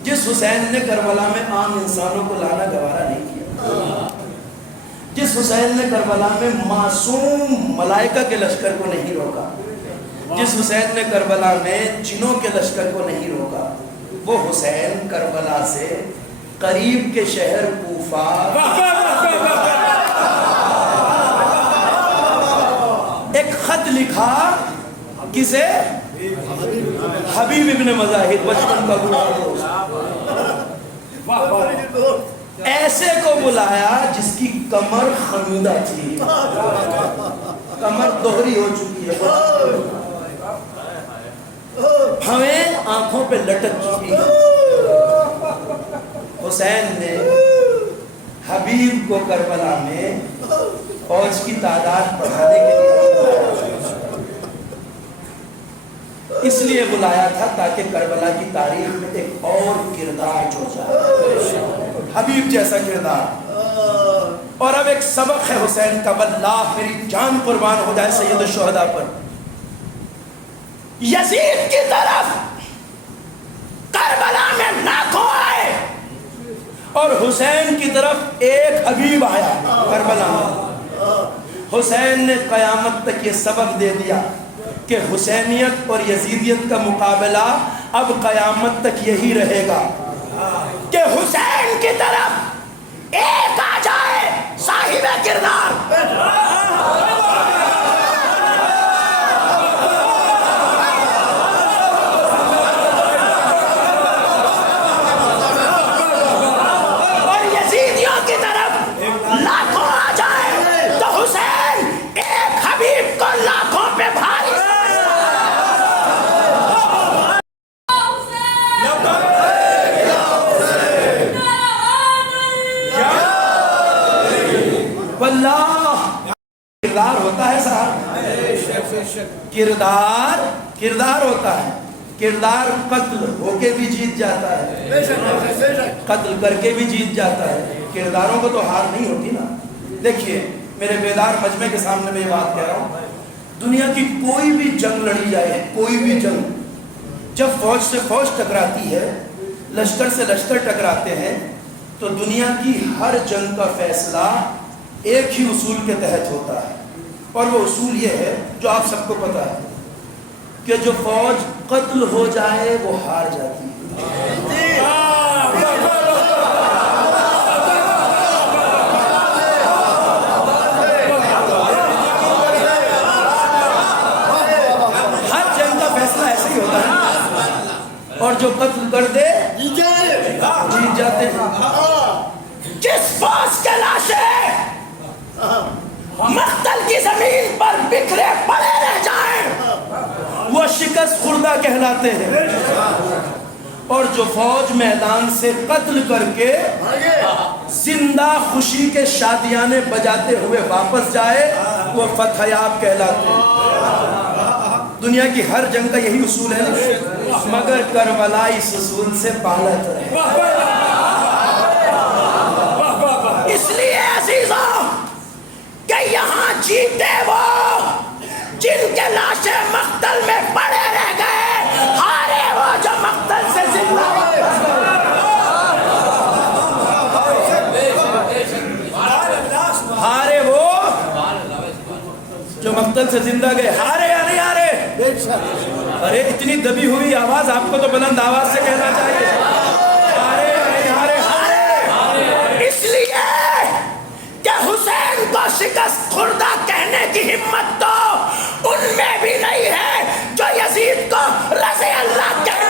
جس حسین نے کربلا میں عام انسانوں کو لانا گوارا نہیں کیا، جس حسین نے کربلا میں معصوم ملائکہ کے لشکر کو نہیں روکا، جس حسین نے کربلا میں جنوں کے لشکر کو نہیں روکا، وہ حسین کربلا سے قریب کے شہر کوفہ ایک خط لکھا. کسے؟ حبیب ابن مظاہر، بچپن کا دوست. ایسے کو بلایا جس کی کمر خمیدہ تھی، کمر دوہری ہو چکی ہے، ہمیں آنکھوں پہ لٹک چکی ہے. حسین نے حبیب کو کربلا میں فوج کی تعداد بڑھانے کے لیے اس لیے بلایا تھا تاکہ کربلا کی تاریخ میں ایک اور کردار جو جائے، حبیب جیسا کردار. اور اب ایک سبق ہے حسین کا، واللہ میری جان قربان ہو جائے سید الشہداء پر. یزید کی طرف کربلا میں لاکھوں آئے اور حسین کی طرف ایک حبیب آیا کربلا میں. حسین نے قیامت تک یہ سبق دے دیا کہ حسینیت اور یزیدیت کا مقابلہ اب قیامت تک یہی رہے گا کہ حسین کی طرف ایک آ جائے صاحب کردار، اور یزیدیوں کی طرف لاکھوں آ جائے تو حسین ایک حبیب کو لاکھوں پہ بھاری واللہ کردار ہوتا ہے صاحب، کردار ہوتا ہے، کردار قتل ہو کے بھی جیت جاتا ہے، قتل کر کے بھی جیت جاتا ہے، کرداروں کو تو ہار نہیں ہوتی نا۔ دیکھیے میرے بیدار مجمع کے سامنے میں یہ بات کہہ رہا ہوں، دنیا کی کوئی بھی جنگ لڑی جائے، کوئی بھی جنگ، جب فوج سے فوج ٹکراتی ہے، لشکر سے لشکر ٹکراتے ہیں، تو دنیا کی ہر جنگ کا فیصلہ ایک ہی اصول کے تحت ہوتا ہے، اور وہ اصول یہ ہے جو آپ سب کو پتا ہے کہ جو فوج قتل ہو جائے وہ ہار جاتی ہے۔ ہر جنگ کا فیصلہ ایسے ہی ہوتا ہے، اور جو قتل کر دے جیت جاتے ہیں۔ جس فوج کے لاشیں مقتل کی زمین پر بکھرے پڑے رہ جائیں وہ شکست خوردہ کہلاتے ہیں، اور جو فوج میدان سے قتل کر کے زندہ خوشی کے شادیانے بجاتے ہوئے واپس جائے وہ فتح یاب کہلاتے ہیں۔ دنیا کی ہر جنگ کا یہی اصول ہے، مگر کربلا اس اصول سے بالاتر ہے۔ اس لیے عزیزوں کہ یہاں جیتے وہ جن کے لاشیں مقتل میں پڑے رہ گئے، ہارے وہ جو مقتل سے زندہ ہارے وہ جو مقتل سے زندہ گئے، ہارے یا نہیں ہارے؟ ارے اتنی دبی ہوئی آواز، آپ کو تو بلند آواز سے کہنا چاہیے، ہارے یا نہیں ہارے؟ ہارے۔ اس لیے کہ حسین کو شکست خوردہ کہنے کی ہمت تو ان میں بھی نہیں ہے جو یزید کو رضی اللہ کہنے۔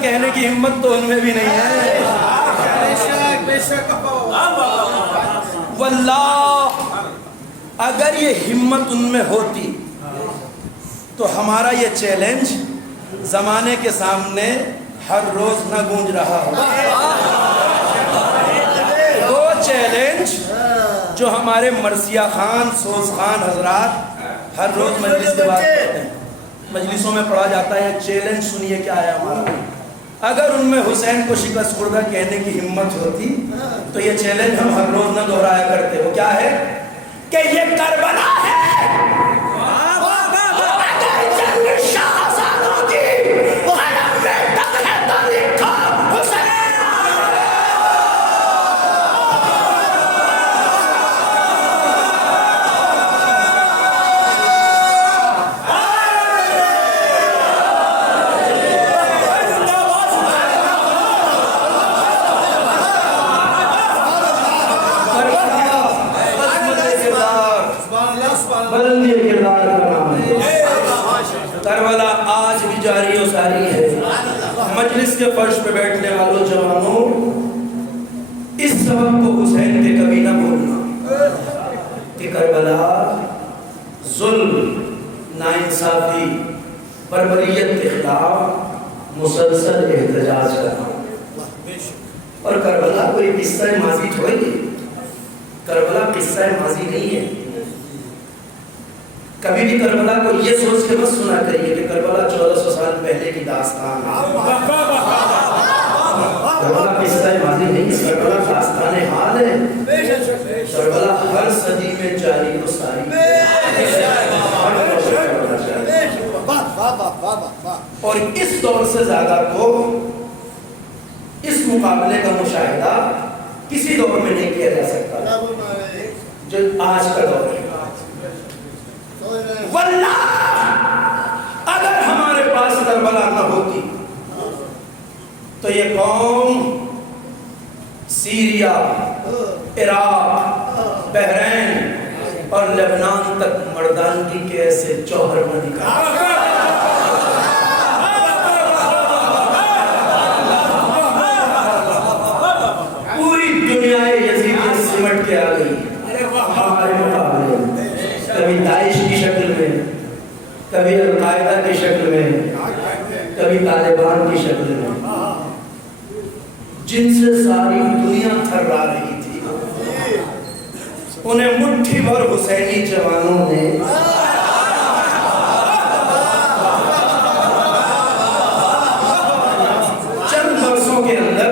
کہنے کی ہمت تو ان میں بھی نہیں ہے۔ واللہ اگر یہ ہمت ان میں ہوتی تو ہمارا یہ چیلنج زمانے کے سامنے ہر روز نہ گونج رہا ہو۔ وہ چیلنج جو ہمارے مرثیہ خان، سوز خان حضرات ہر روز مجلس کے بعد کرتے ہیں، مجلسوں میں پڑھا جاتا ہے، چیلنج سنیے کیا ہے ہمارا۔ اگر ان میں حسین کو شکست خوردہ کہنے کی ہمت ہوتی تو یہ چیلنج ہم ہر روز نہ دہرایا کرتے۔ وہ کیا ہے کہ یہ کربلا ہے، اگر جنگ شاہزادوں کی قلم میں دم ہے تو لکھو حسین۔ کربلا آج بھی جاری و ساری ہے۔ مجلس کے فرش پہ بیٹھنے والوں جوانوں، اس سبب کو حسین کے کبھی نہ بھولنا کہ کربلا ظلم، ناانصافی، بربریت کے خلاف مسلسل احتجاج کرنا۔ اور کربلا کوئی قصہ ماضی تھوڑی، کربلا قصہ ماضی نہیں ہے. کبھی بھی کربلا کو یہ سوچ کے مت سنا کریے کہ کربلا 1400 سال پہلے کی داستان ہے. کربلا قصہ ماضی نہیں ہے، کربلا داستان حال ہے. کربلا ہر صدی میں جاری و ساری. اور اس دور سے زیادہ کو اس مقابلے کا مشاہدہ کسی دور میں نہیں کیا جا سکتا جو آج کا دور ہے. واللہ اگر ہمارے پاس کربلا نہ ہوتی تو یہ قوم سیریا، عراق، بحرین اور لبنان تک مردانگی کے ایسے جوہر میں دکھا. پوری دنیا یزیدیت سمٹ کے آ گئی ہمارے مقابلے. کبھی داعش کی شکل میں، کبھی القاعدہ کی شکل میں، کبھی طالبان کی شکل میں، جن سے ساری دنیا تھرا رہی تھی. انہیں مٹھی بھر حسینی جوانوں نے چند برسوں کے اندر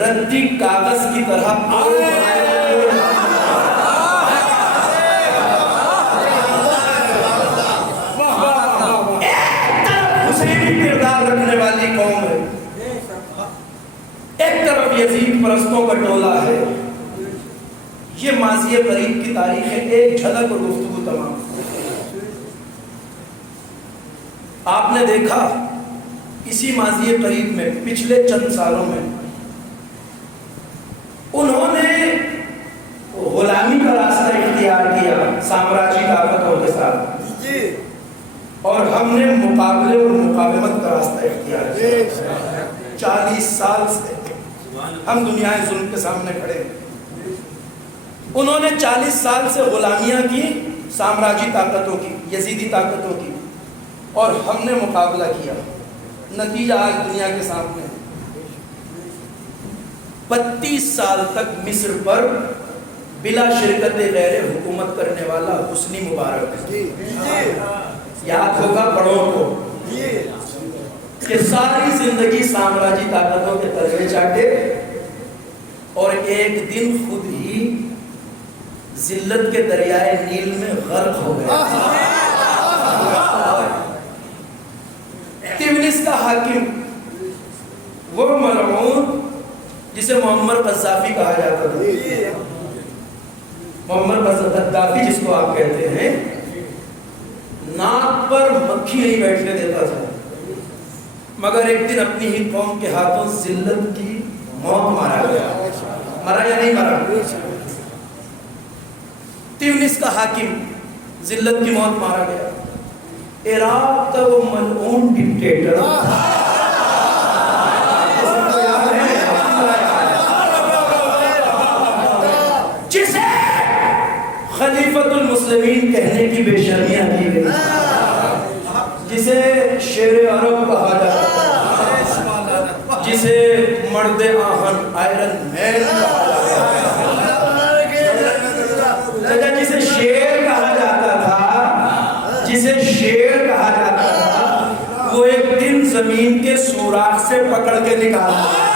ردی کاغذ کی طرح رکھنے والی قوم ہے، ایک طرف یزید پرستوں کا ٹولہ ہے. یہ ماضی قریب کی تاریخ ہے، ایک جھلک اور گفتگو تمام. آپ نے دیکھا اسی ماضی قریب میں پچھلے چند سالوں میں انہوں نے غلامی کا راستہ اختیار کیا سامراجی طاقتوں کے ساتھ، اور ہم نے مقابلے اور مقاومت کا راستہ اختیار کیا. 40 سال سے ہم دنیا ظلم کے سامنے کھڑے ہیں. انہوں نے 40 سال سے غلامیاں کی سامراجی طاقتوں کی، یزیدی طاقتوں کی، اور ہم نے مقابلہ کیا. نتیجہ آج دنیا کے سامنے. 32 سال تک مصر پر بلا شرکت غیر حکومت کرنے والا حسنی مبارک یاد ہوگا بڑوں کو کہ ساری زندگی سامراجی طاقتوں کے تلوے چاٹے اور ایک دن خود ہی ذلت کے دریائے نیل میں غرق ہو گئے. تبریز کا حاکم وہ ملعون جسے معمر قذافی کہا جاتا تھا، معمر قذافی جس کو آپ کہتے ہیں، ناک پر مکھی نہیں بیٹھنے دیتا تھا، مگر ایک دن اپنی ہی قوم کے ہاتھوں ذلت کی موت مارا گیا. مرا یا نہیں مرا؟ تیونس کا حاکم ذلت کی موت مارا گیا. عراق کا وہ ملعون ڈکٹیٹر جسے خلیفۃ المسلمین کہنے کی بے شرمیاں کی گئی، جسے شیر عرب کہا جاتا ہے، جسے مرد آہن آئرن مین کہا جاتا ہے، جسے شیر کہا جاتا تھا، جسے شیر کہا جاتا تھا، وہ ایک دن زمین کے سوراخ سے پکڑ کے نکالا.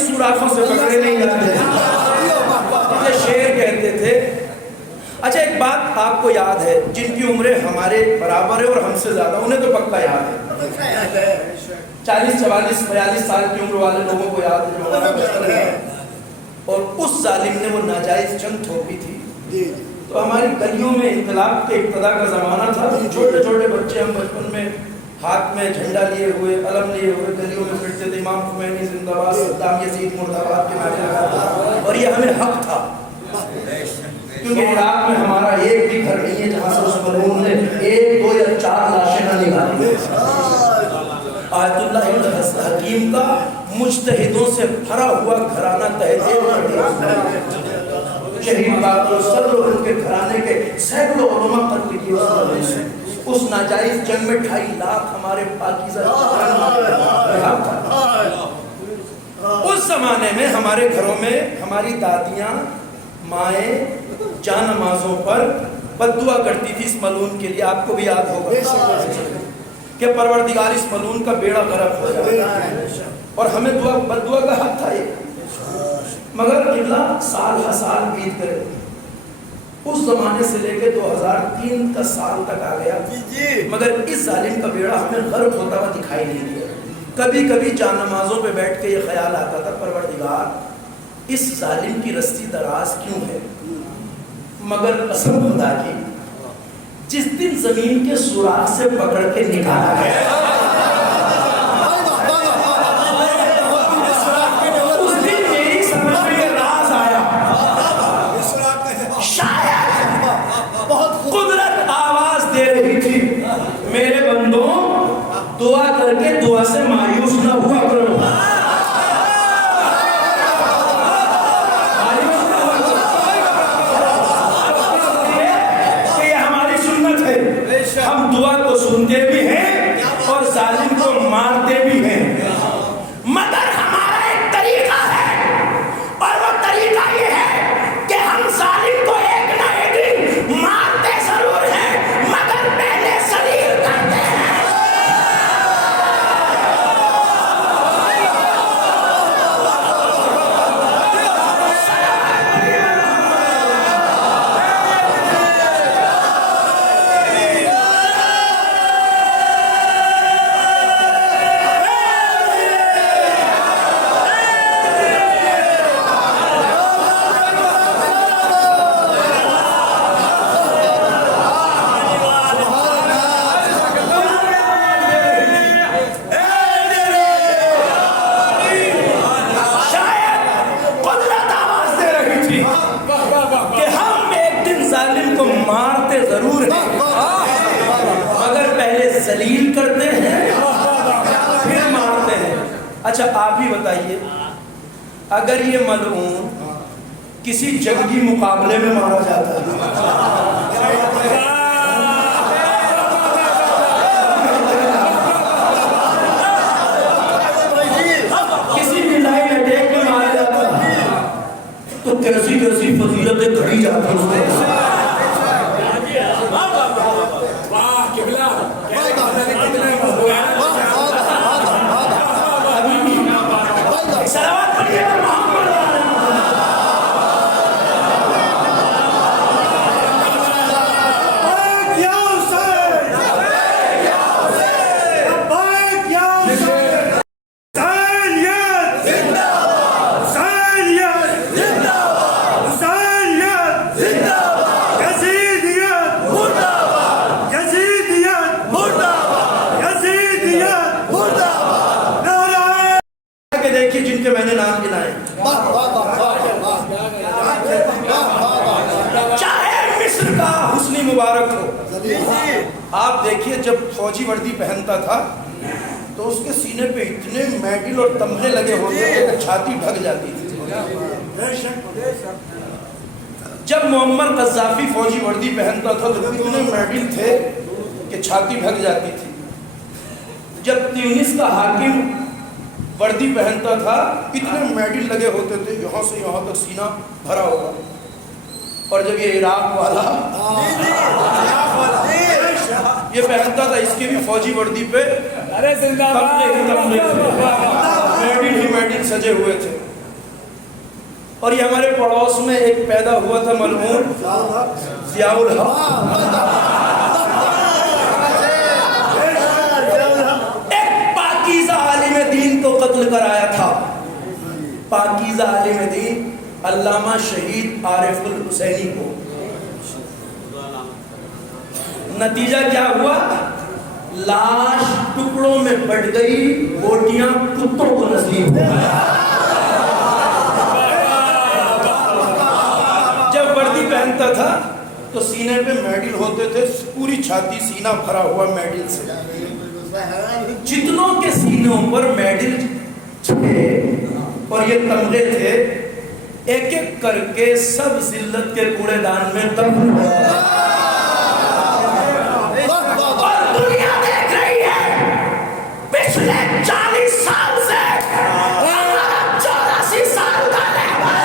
سوراخوں سے پکڑے نہیں جاتے تھے، شیر کہتے تھے. اچھا ایک بات آپ کو یاد ہے، جن کی عمریں ہمارے برابر ہے اور ہم سے زیادہ، انہیں تو پکا یاد ہے. 40 44 42 سال کی عمر والے لوگوں کو یاد ہے جو ہمارا بچپن ہے. اور اس ظالم نے وہ ناجائز جنگ تھوپی تھی. تو ہماری گلیوں میں انقلاب کے ابتدا کا زمانہ تھا، چھوٹے چھوٹے بچے ہم بچپن میں ہاتھ میں جھنڈا لیے ہوئے، علم لیے ہوئے گلیوں میں پھرتے تھے، امام خمینی زندہ باد، صدام یزید مرد آباد کے نعرے لگاتے تھے، اور یہ ہمیں حق تھا. کیونکہ عراق میں ہمارا ایک بھی گھر نہیں ہے جہاں سے اس ملعون نے 1 2 یا 4 لاشیں نہ نکالی. آیت اللہ ابن حکیم کا مجتہدوں سے بھرا ہوا گھرانہ تہذیب کر دیا. شہید باقر صدر اور ان کے گھرانے کے سینکڑوں علماء قتل کیے. اس ناجائز جنگ میں 2.5 لاکھ ہمارے پاکیزہ اس زمانے میں ہمارے گھروں میں ہماری دادیاں مائیں جان نمازوں پر بد دعا کرتی تھی اس ملعون کے لیے. آپ کو بھی یاد ہوگا کہ پروردگار اس ملعون کا بیڑا غرق ہو جائے, اور ہمیں بد دعا کا حق تھا یہ. مگر قبلہ سال ہر سال بیت گئے. اس زمانے سے لے کے 2003 کا سال تک آ گیا, مگر اس ظالم کا بیڑا ہمیں غرق ہوتا ہوا دکھائی نہیں دیا. کبھی کبھی جان نمازوں پہ بیٹھ کے یہ خیال آتا تھا پروردگار اس ظالم کی رستی دراز کیوں ہے. مگر قسم خدا کی جس دن زمین کے سوراخ سے پکڑ کے نکالا گیا اس دن میری سمجھ میں یہ راز آیا. شاید قدرت آواز دے رہی تھی, میرے بندوں دعا کر کے دعا سے مایوس نہ ہوا کرو. ہم دعا کو سنتے بھی ہیں اور ظالم کو مارتے بھی ہیں, مگر ہمارا ایک طریقہ ہے, اور وہ طریقہ یہ ہے کہ ہم ظالم کو ایک نہ ایک دن مارتے ضرور ہیں, مگر پہلے ذلیل کرتے ہیں. ذلیل کرتے ہیں پھر مارتے ہیں. اچھا آپ ہی بتائیے, اگر یہ ملعون کسی جنگی مقابلے میں مارا جاتا ہے, کسی میزائل اٹیک میں مارا جاتا ہے, تو کیسی کیسی فضیلتیں گھڑی جاتی ہیں. جن کے میں نے نام گنائے, چاہے مصر کا حسنی مبارک ہو, آپ دیکھیے جب فوجی وردی پہنتا تھا تو اس کے سینے پہ اتنے میڈل اور تمغے لگے ہوتے تھے کہ چھاتی ڈھک جاتی تھی. جب معمر قذافی فوجی وردی پہنتا تھا تو اتنے میڈل تھے کہ چھاتی ڈھک جاتی تھی. جب تیونس کا حاکم وردی پہنتا تھا اتنے میڈل لگے ہوتے تھے, یہاں سے یہاں تک سینہ بھرا ہوگا. اور جب یہ عراق والا یہ پہنتا تھا, اس کے بھی فوجی وردی پہ میڈل ہی میڈل سجے ہوئے تھے. اور یہ ہمارے پڑوس میں ایک پیدا ہوا تھا ملعون ضیاء الحق, کو قتل کرایا تھا. پاکیزہ عالم دین علامہ شہید عارف الحسینی کو. نتیجہ کیا ہوا, لاش ٹکڑوں میں بٹ گئی, بوٹیاں کتوں کو نصیب ہو. جب وردی پہنتا لگتا تھا تو سینے پہ میڈل ہوتے تھے، پوری چھاتی سینہ بھرا ہوا میڈل سے. جتنوں کے سینوں پر میڈل تھے اور یہ تمغے تھے، ایک ایک کر کے سب ذلت کے کوڑے دان میں دفن ہو گئے. اور دنیا دیکھ رہی ہے پچھلے 40 سال سے ہمارا 84 سال کا لیبر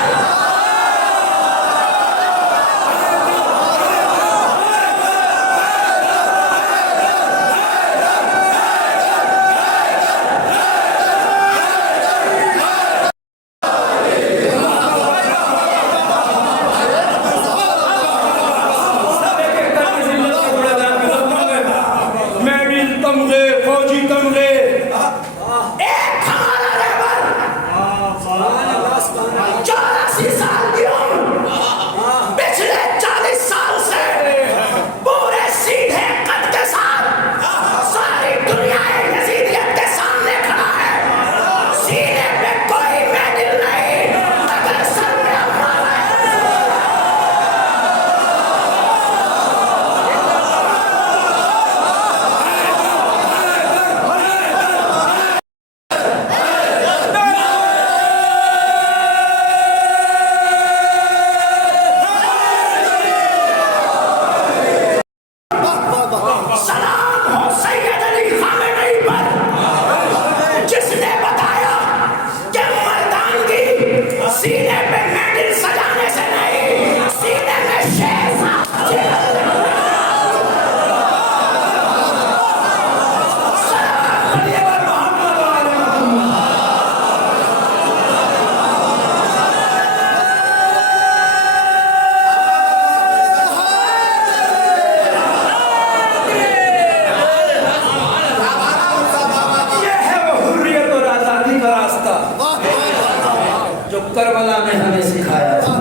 کربلا نے ہمیں سکھایا تھا.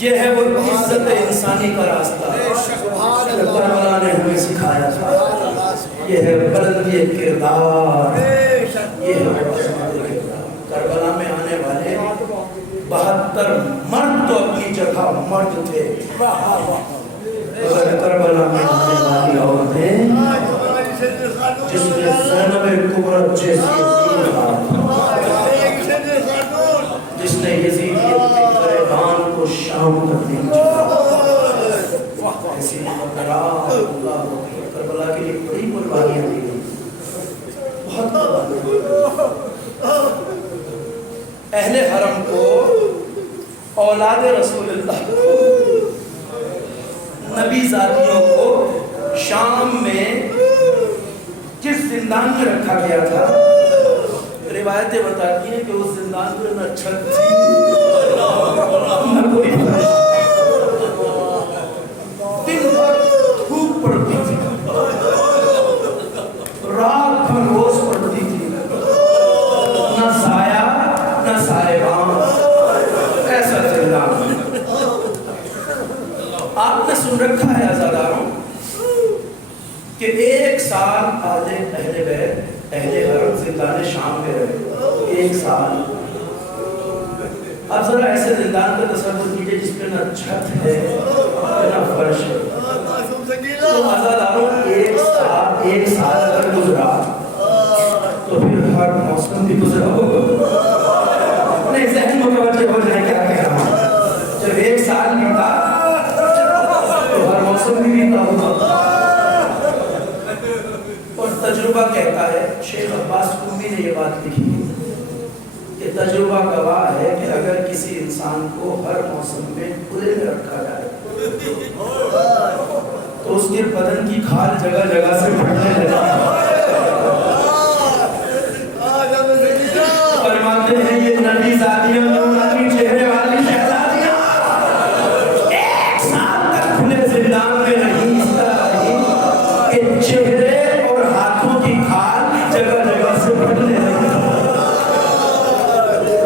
یہ ہے وہ عزت انسانی کا راستہ جو کربلا نے ہمیں سکھایا تھا. یہ ہے بلندی کردار، یہ ہے کربلا میں آنے والے 72 مرد تو اپنی جگہ مرد تھے. کربلا میں آنے والی عورتیں جس نے زینب کبریٰ جیسی جس نے یزیدیت کے گریبان کو شام تک نہیں چھوڑا، ایسی کربلا کے لیے بڑی قربانیاں دی گئی، بہت قربانیاں. اہل حرم کو، اولاد رسول اللہ کو، نبی زادیوں کو شام میں جس زندان میں رکھا گیا تھا، روایتیں بتاتی ہیں کہ اس زندان میں نہ چھت تھی نہ کوئی فرش. دن بھر دھوپ پڑتی تھی، رات بھر روز پڑتی تھی، نہ سایہ نہ سائبان، ایسا زندان. آپ نے سن رکھا ہے عزاداروں کہ 1 سال آدھے اہل بیت اہل حرم زندان شام میں رہے. 1 سال. اب ذرا ایسے زندان کا تصور کیجئے جس پہ نہ چھت ہے نہ فرش ہے. تو عزاداروں 1 سال اگر گزرا تو پھر ہر موسم بھی گزرا ہوگا. اپنے ذہن متوجہ ہو جائے کیا کہہ رہا ہوں. جب 1 سال بیتا تو ہر موسم بھی بیتا ہوگا. اور تجربہ کہتا ہے، شیخ عباس قمی نے یہ بات لکھی کہ تجربہ گواہ ہے کہ اگر کسی انسان کو ہر موسم میں کھلے میں رکھا جائے تو اس کے بدن کی کھال جگہ جگہ سے پھٹنے لگتی. فرماتے ہیں یہ نبی زادیاں نورانی چہرے والی شہزادیاں 1 سال تک کھلے زندان میں رہی، اس طرح رہی کہ چہرے اور ہاتھوں کی کھال جگہ جگہ سے پھٹنے لگی.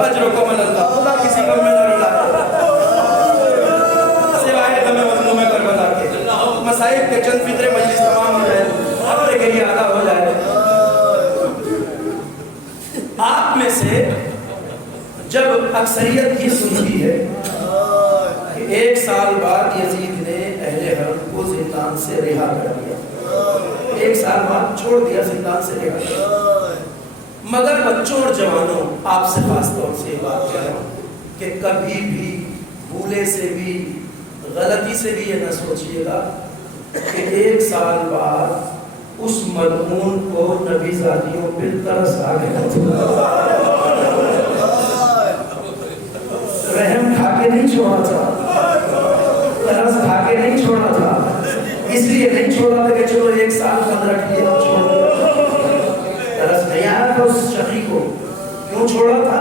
اجر کو من اللہ، خدا کسی غم میں نہ رلائے سوائے غم مظلوم کربلا کے. مسائب کے چند فطرے مجلس تمام ہو جائے، ہفتے کے لیے آدھا ہو جائے. آپ میں سے جب اکثریت یہ سنتی ہے کہ 1 سال بعد یزید نے اہل حرم کو زندان سے رہا کر دیا، 1 سال بعد چھوڑ دیا، زندان سے رہا کر۔ مگر بچوں اور جوانوں، آپ سے خاص طور سے یہ بات کہہ رہا ہوں کہ کبھی بھی بھولے سے بھی غلطی سے بھی یہ نہ سوچیے گا کہ 1 سال بعد اس ملعون کو نبی زادیوں پہ ترس آ گیا، رحم کھا کے نہیں چھوڑا تھا، ترس کھا کے نہیں چھوڑا تھا، اس لیے نہیں چھوڑا تھا کہ چلو 1 سال بعد رکھ لیا چھوڑ دیا، ترس نہیں آیا تھا اس شقی کو۔ کیوں چھوڑا تھا؟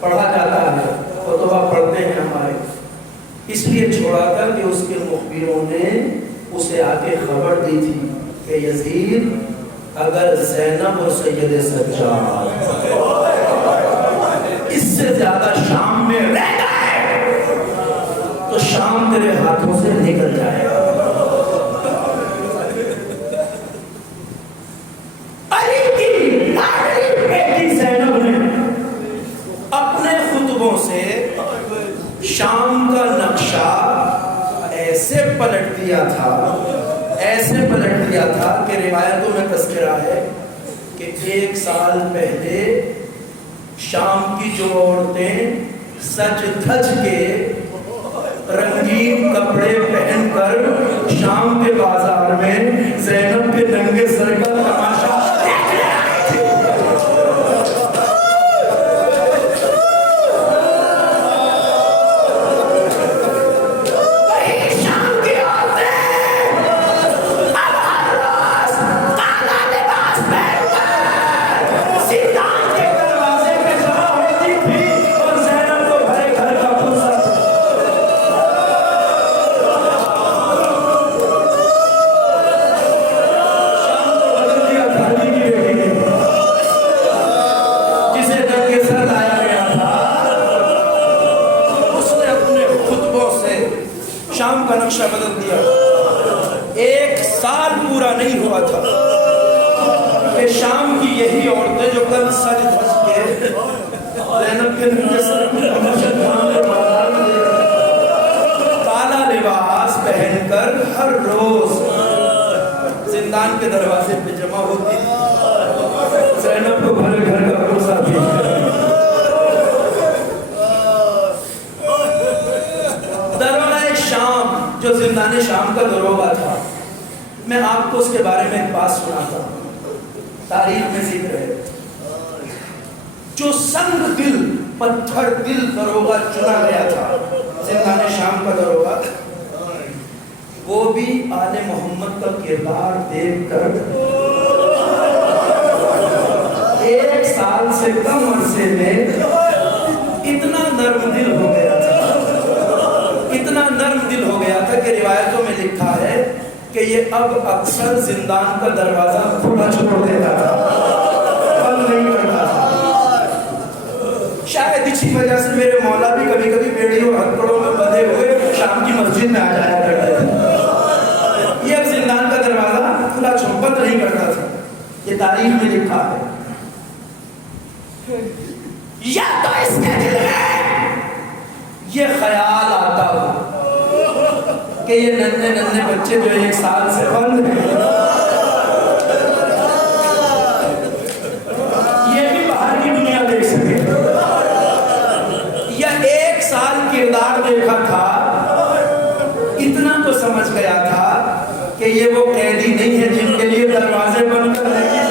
پڑھا جاتا ہے، خطبہ پڑھتے ہیں ہمارے، اس لیے چھوڑا تھا کہ اس کے مخبروں نے اسے آ کے خبر دی تھی کہ یزید اگر زینب اور سید سجاد اس سے زیادہ شام میں رہتا ہے تو شام تیرے ہاتھوں سے نکل جائے گا۔ علی کی لاڈلی بیٹی زینب نے اپنے خطبوں سے شام کا نقشہ ایسے پلٹ دیا تھا، ایسے پلٹ دیا تھا کہ روایتوں میں تذکرہ ہے کہ 1 سال پہلے شام کی جو عورتیں سج دھج کے رنگین کپڑے پہن کر شام کے بازار میں زینب کے ننگے سر کا تماشا شام کا نقشہ بدل دیا۔ 1 سال پورا نہیں ہوا تھا کہ شام کی یہی عورتیں جو کل سج دھج کے زینب کے ننگے سر کالا لباس پہن کر ہر روز زندان کے دروازے پہ جمع ہوتی تھی، زینب کو بھرے گھر کا بھروسہ بھی۔ جو زندان شام کا دروگہ تھا، میں آپ کو اس کے بارے میں ایک بات سناتا ہوں، تاریخ میں ذکر ہے۔ جو سنگ دل پتھر دل دروگہ چنا گیا تھا زندان شام کا دروگہ، وہ بھی آل محمد کا کردار دیکھ کر 1 سال سے کم عرصے میں اتنا نرم دل ہو گیا تھا، اتنا نرم دل ہو گیا تھا کہ روایتوں میں لکھا ہے کہ یہ اب اکثر زندان کا دروازہ کھلا چھوڑ دیتا تھا، بند نہیں کرتا تھا۔ شاید اسی وجہ سے میرے مولا بھی کبھی کبھی بیڑیوں اور ہتھکڑوں میں بندھے ہوئے شام کی مسجد میں آ جایا کرتے تھے، یہ اب زندان کا دروازہ کھلا چھوڑ بند نہیں کرتا تھا، یہ تاریخ میں لکھا ہے۔ یا تو اس کے دل میں یہ خیال آتا ہو کہ یہ ننھے ننھے بچے جو 1 سال سے بند ہیں یہ بھی باہر کی دنیا دیکھ سکے، یا 1 سال کردار دیکھا تھا، اتنا تو سمجھ گیا تھا کہ یہ وہ قیدی نہیں ہے جن کے لیے دروازے بند کرنے کی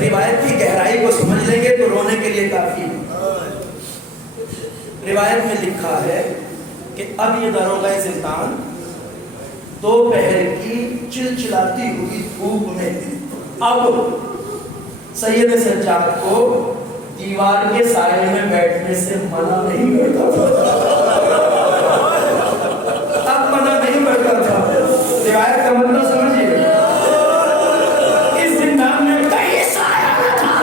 روایت کی گہرائی کو سمجھ لیں گے تو رونے کے لیے کافی ہے۔ روایت میں لکھا ہے کہ اب یہ داروغہ زندان دوپہر کی چلچلاتی ہوئی دھوپ میں اب سید سجاد کو دیوار کے سائے میں بیٹھنے سے منع نہیں کرتا تھا، اب منع نہیں کرتا تھا۔ روایت کا مطلب سمجھیے، اس زندان میں کئی سایہ تھا،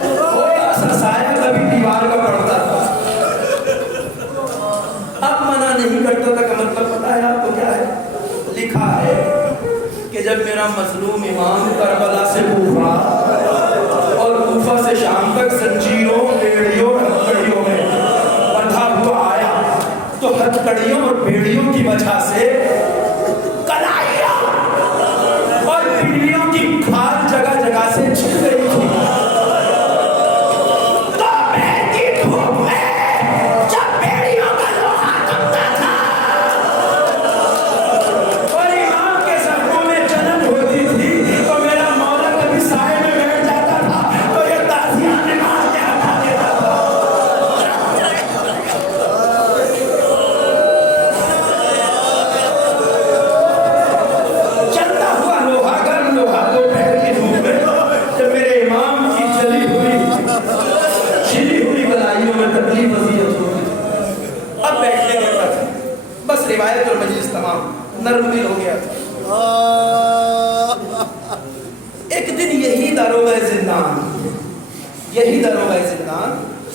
تھوڑا سا سایہ کبھی دیوار کا پڑتا تھا، اب منع نہیں کرتا تھا۔ کا مطلب پتا ہے آپ کو کیا ہے؟ لکھا ہے میرا مظلوم امام کربلا سے کوفہ اور کوفہ سے شام تک زنجیروں بیڑیوں ہتھکڑیوں میں بندھا ہوا آیا تو ہتھکڑیوں اور بیڑیوں کی وجہ سے کلائیاں اور بیڑیوں کی کھال جگہ جگہ سے چھل گئی تھی. روایت اور مجلس تمام نرم دل ہو گیا تھا. ایک دن یہی داروغہ زندان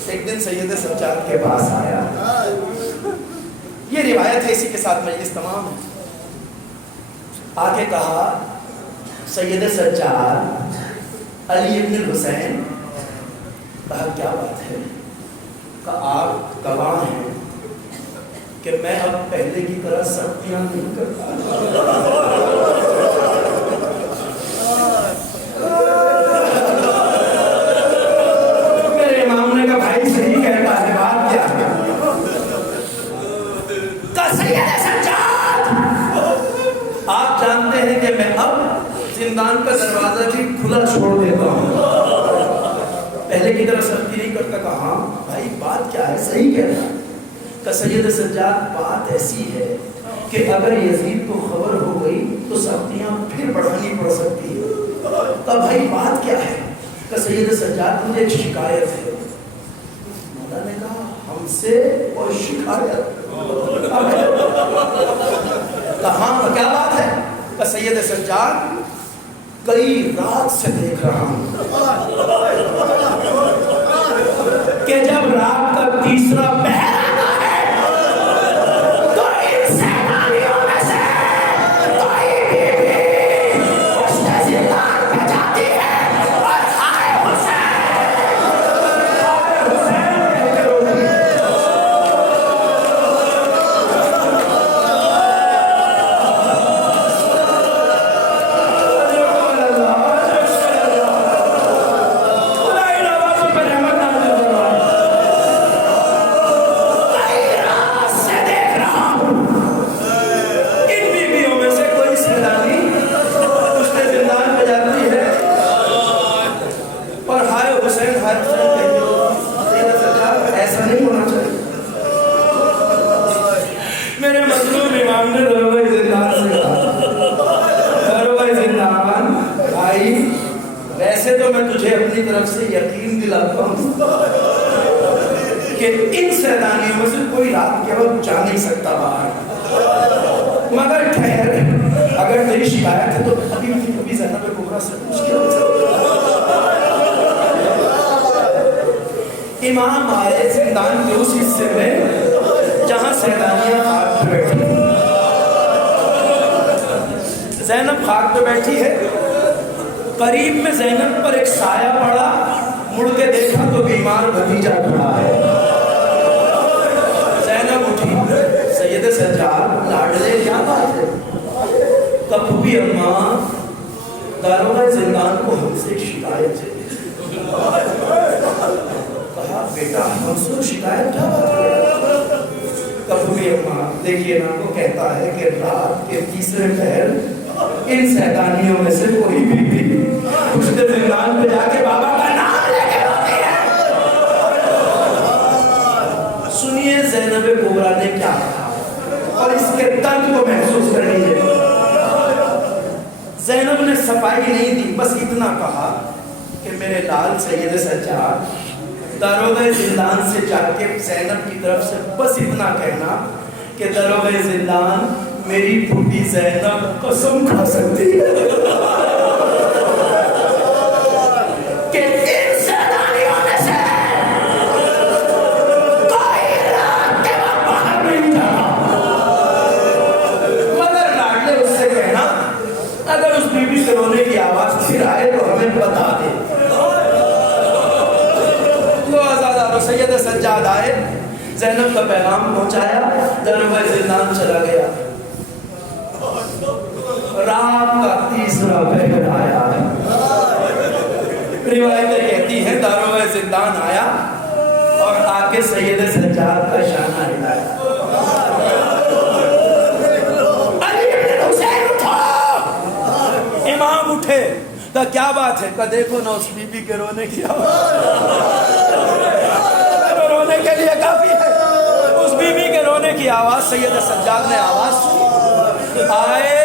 ایک دن سید سجاد کے پاس آیا. یہ روایت ہے, اسی کے ساتھ مجلس تمام ہے. آگے کہا سید سجاد علی ابن الحسین. کہا کیا بات ہے؟ کہا آپ گواہ ہیں کہ میں اب پہلے کی طرح سختیاں نہیں کرتا. میرے امام نے کہا بھائی صحیح کہتا ہے, بات کیا ہے؟ کہا سید سجاد آپ جانتے ہیں کہ میں اب زندان کا دروازہ بھی کھلا چھوڑ دیتا ہوں, پہلے کی طرح سختی نہیں کرتا. کہا بھائی بات کیا ہے؟ صحیح کہتا ہے. کہ سید سجاد بات ایسی ہے کہ اگر یزید کو خبر ہو گئی تو سختیاں پھر بڑھانی پڑ سکتی ہے. تو بھائی بات کیا ہے؟ کہ سید سجاد مجھے ایک شکایت ہے. مولا نے کہا ہم سے اور شکایت؟ کہاں کیا بات ہے؟ کہ سید سجاد کئی رات سے دیکھ رہا ہوں کہ جب رات کا تیسرا پہر ویسے تو میں تجھے اپنی طرف سے یقین دلاتا ہوں کہ ان سیدانیوں میں سے کوئی رات کے وقت جا نہیں سکتا باہر, مگر ٹھہر اگر تیری شکایت ہے تو ابھی زینب کبریٰ سے پوچھ کے امام آئے زندان کے اس حصے میں جہاں سیدانیاں خاک پہ بیٹھی. زینب خاک پہ بیٹھی ہے, قریب میں زینب پر ایک سایہ پڑا, مڑ کے دیکھا تو بیمار بھتیجا کھڑا ہے. زینب اٹھی, سید سجاد لاڈلے کیا بات ہے؟ کب بھی اماں داروغہ زندان کو ہم سے شکایت ہے. کہا بیٹا ہم سے شکایت کیا بات ہے؟ کب بھی اماں دیکھیے نا, وہ کہتا ہے کہ رات کے تیسرے پہر ان سیدانیوں میں سے کوئی بھی پشت زندان پہ جا کے بابا کا نام لے کے روتی ہے. سنیے زینب کبریٰ نے کیا کہا اور اس کے درد کو محسوس کر لیجیے. زینب نے صفائی نہیں دی, بس اتنا کہا کہ میرے لال سید سجاد داروغہ زندان سے جا کے زینب کی طرف سے بس اتنا کہنا کہ داروغہ زندان میری پھوپھی زینب قسم کھا سکتی ہے کہ ان سیدانیوں میں سے کوئی رات کے وقت باہر نہیں جانا. مگر لاڈلے اس سے کہنا اگر اس بی بی سردار و سید سجاد آئے، زینب کا پیغام پہنچایا، دروازہ زندان چلا گیا۔ رات کا تیسرا پہر آیا، روایتیں کہتی ہیں داروغہ زندان آیا اور آ کے سید سجاد کا شانہ ہلایا۔ علی بن حسین اٹھو! امام اٹھے، تو کیا بات ہے؟ کہ دیکھو نا اس بی بی کے رونے کی آواز، رونے کے لیے کافی ہے۔ اس بی بی کے رونے کی آواز سید سجاد نے آواز سنی، آئے،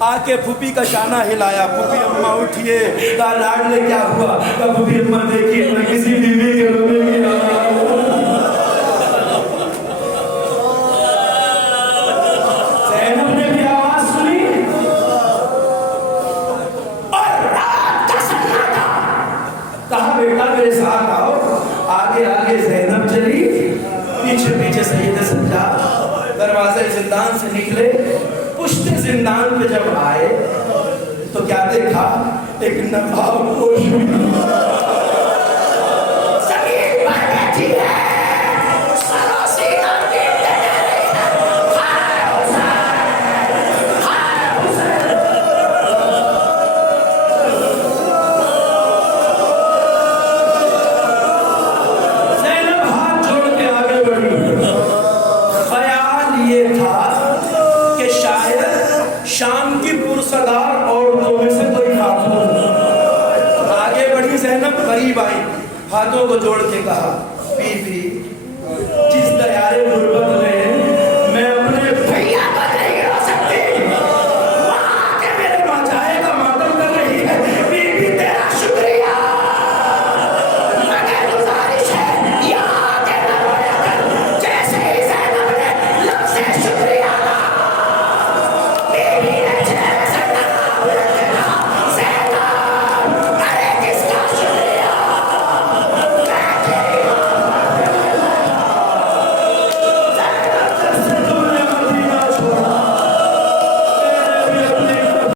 آ کے پھوپھی کا شانہ ہلایا۔ پھوپھی اماں اٹھئے، کہا لاڈلے کیا ہوا؟ کہا پھوپھی اماں دیکھیے میں کسی بیوی کے رونے کی آواز۔ زینب نے بھی آواز سنی اور رات کا سناٹا۔ کہا بیٹا میرے ساتھ آؤ۔ آگے آگے زینب چلی، پیچھے پیچھے سید سجاد دروازے زندان سے نکلے۔ پشت زندان پہ جب آئے تو کیا دیکھا؟ ایک نقاب پوش زمین پر بیٹھی ہے، سراسینا پیٹتے رہی ہے، ہائے حسین، ہائے حسین۔ زینب ہاتھ جوڑ کے آگے بڑھی، خیال یہ تھا کہ شاید شام کی پرصدار عورتوں میں سے کوئی خاتون۔ آگے بڑھی زینب، قریب آئی، ہاتھوں کو جوڑ کے کہا بی بی، جس دیار غربت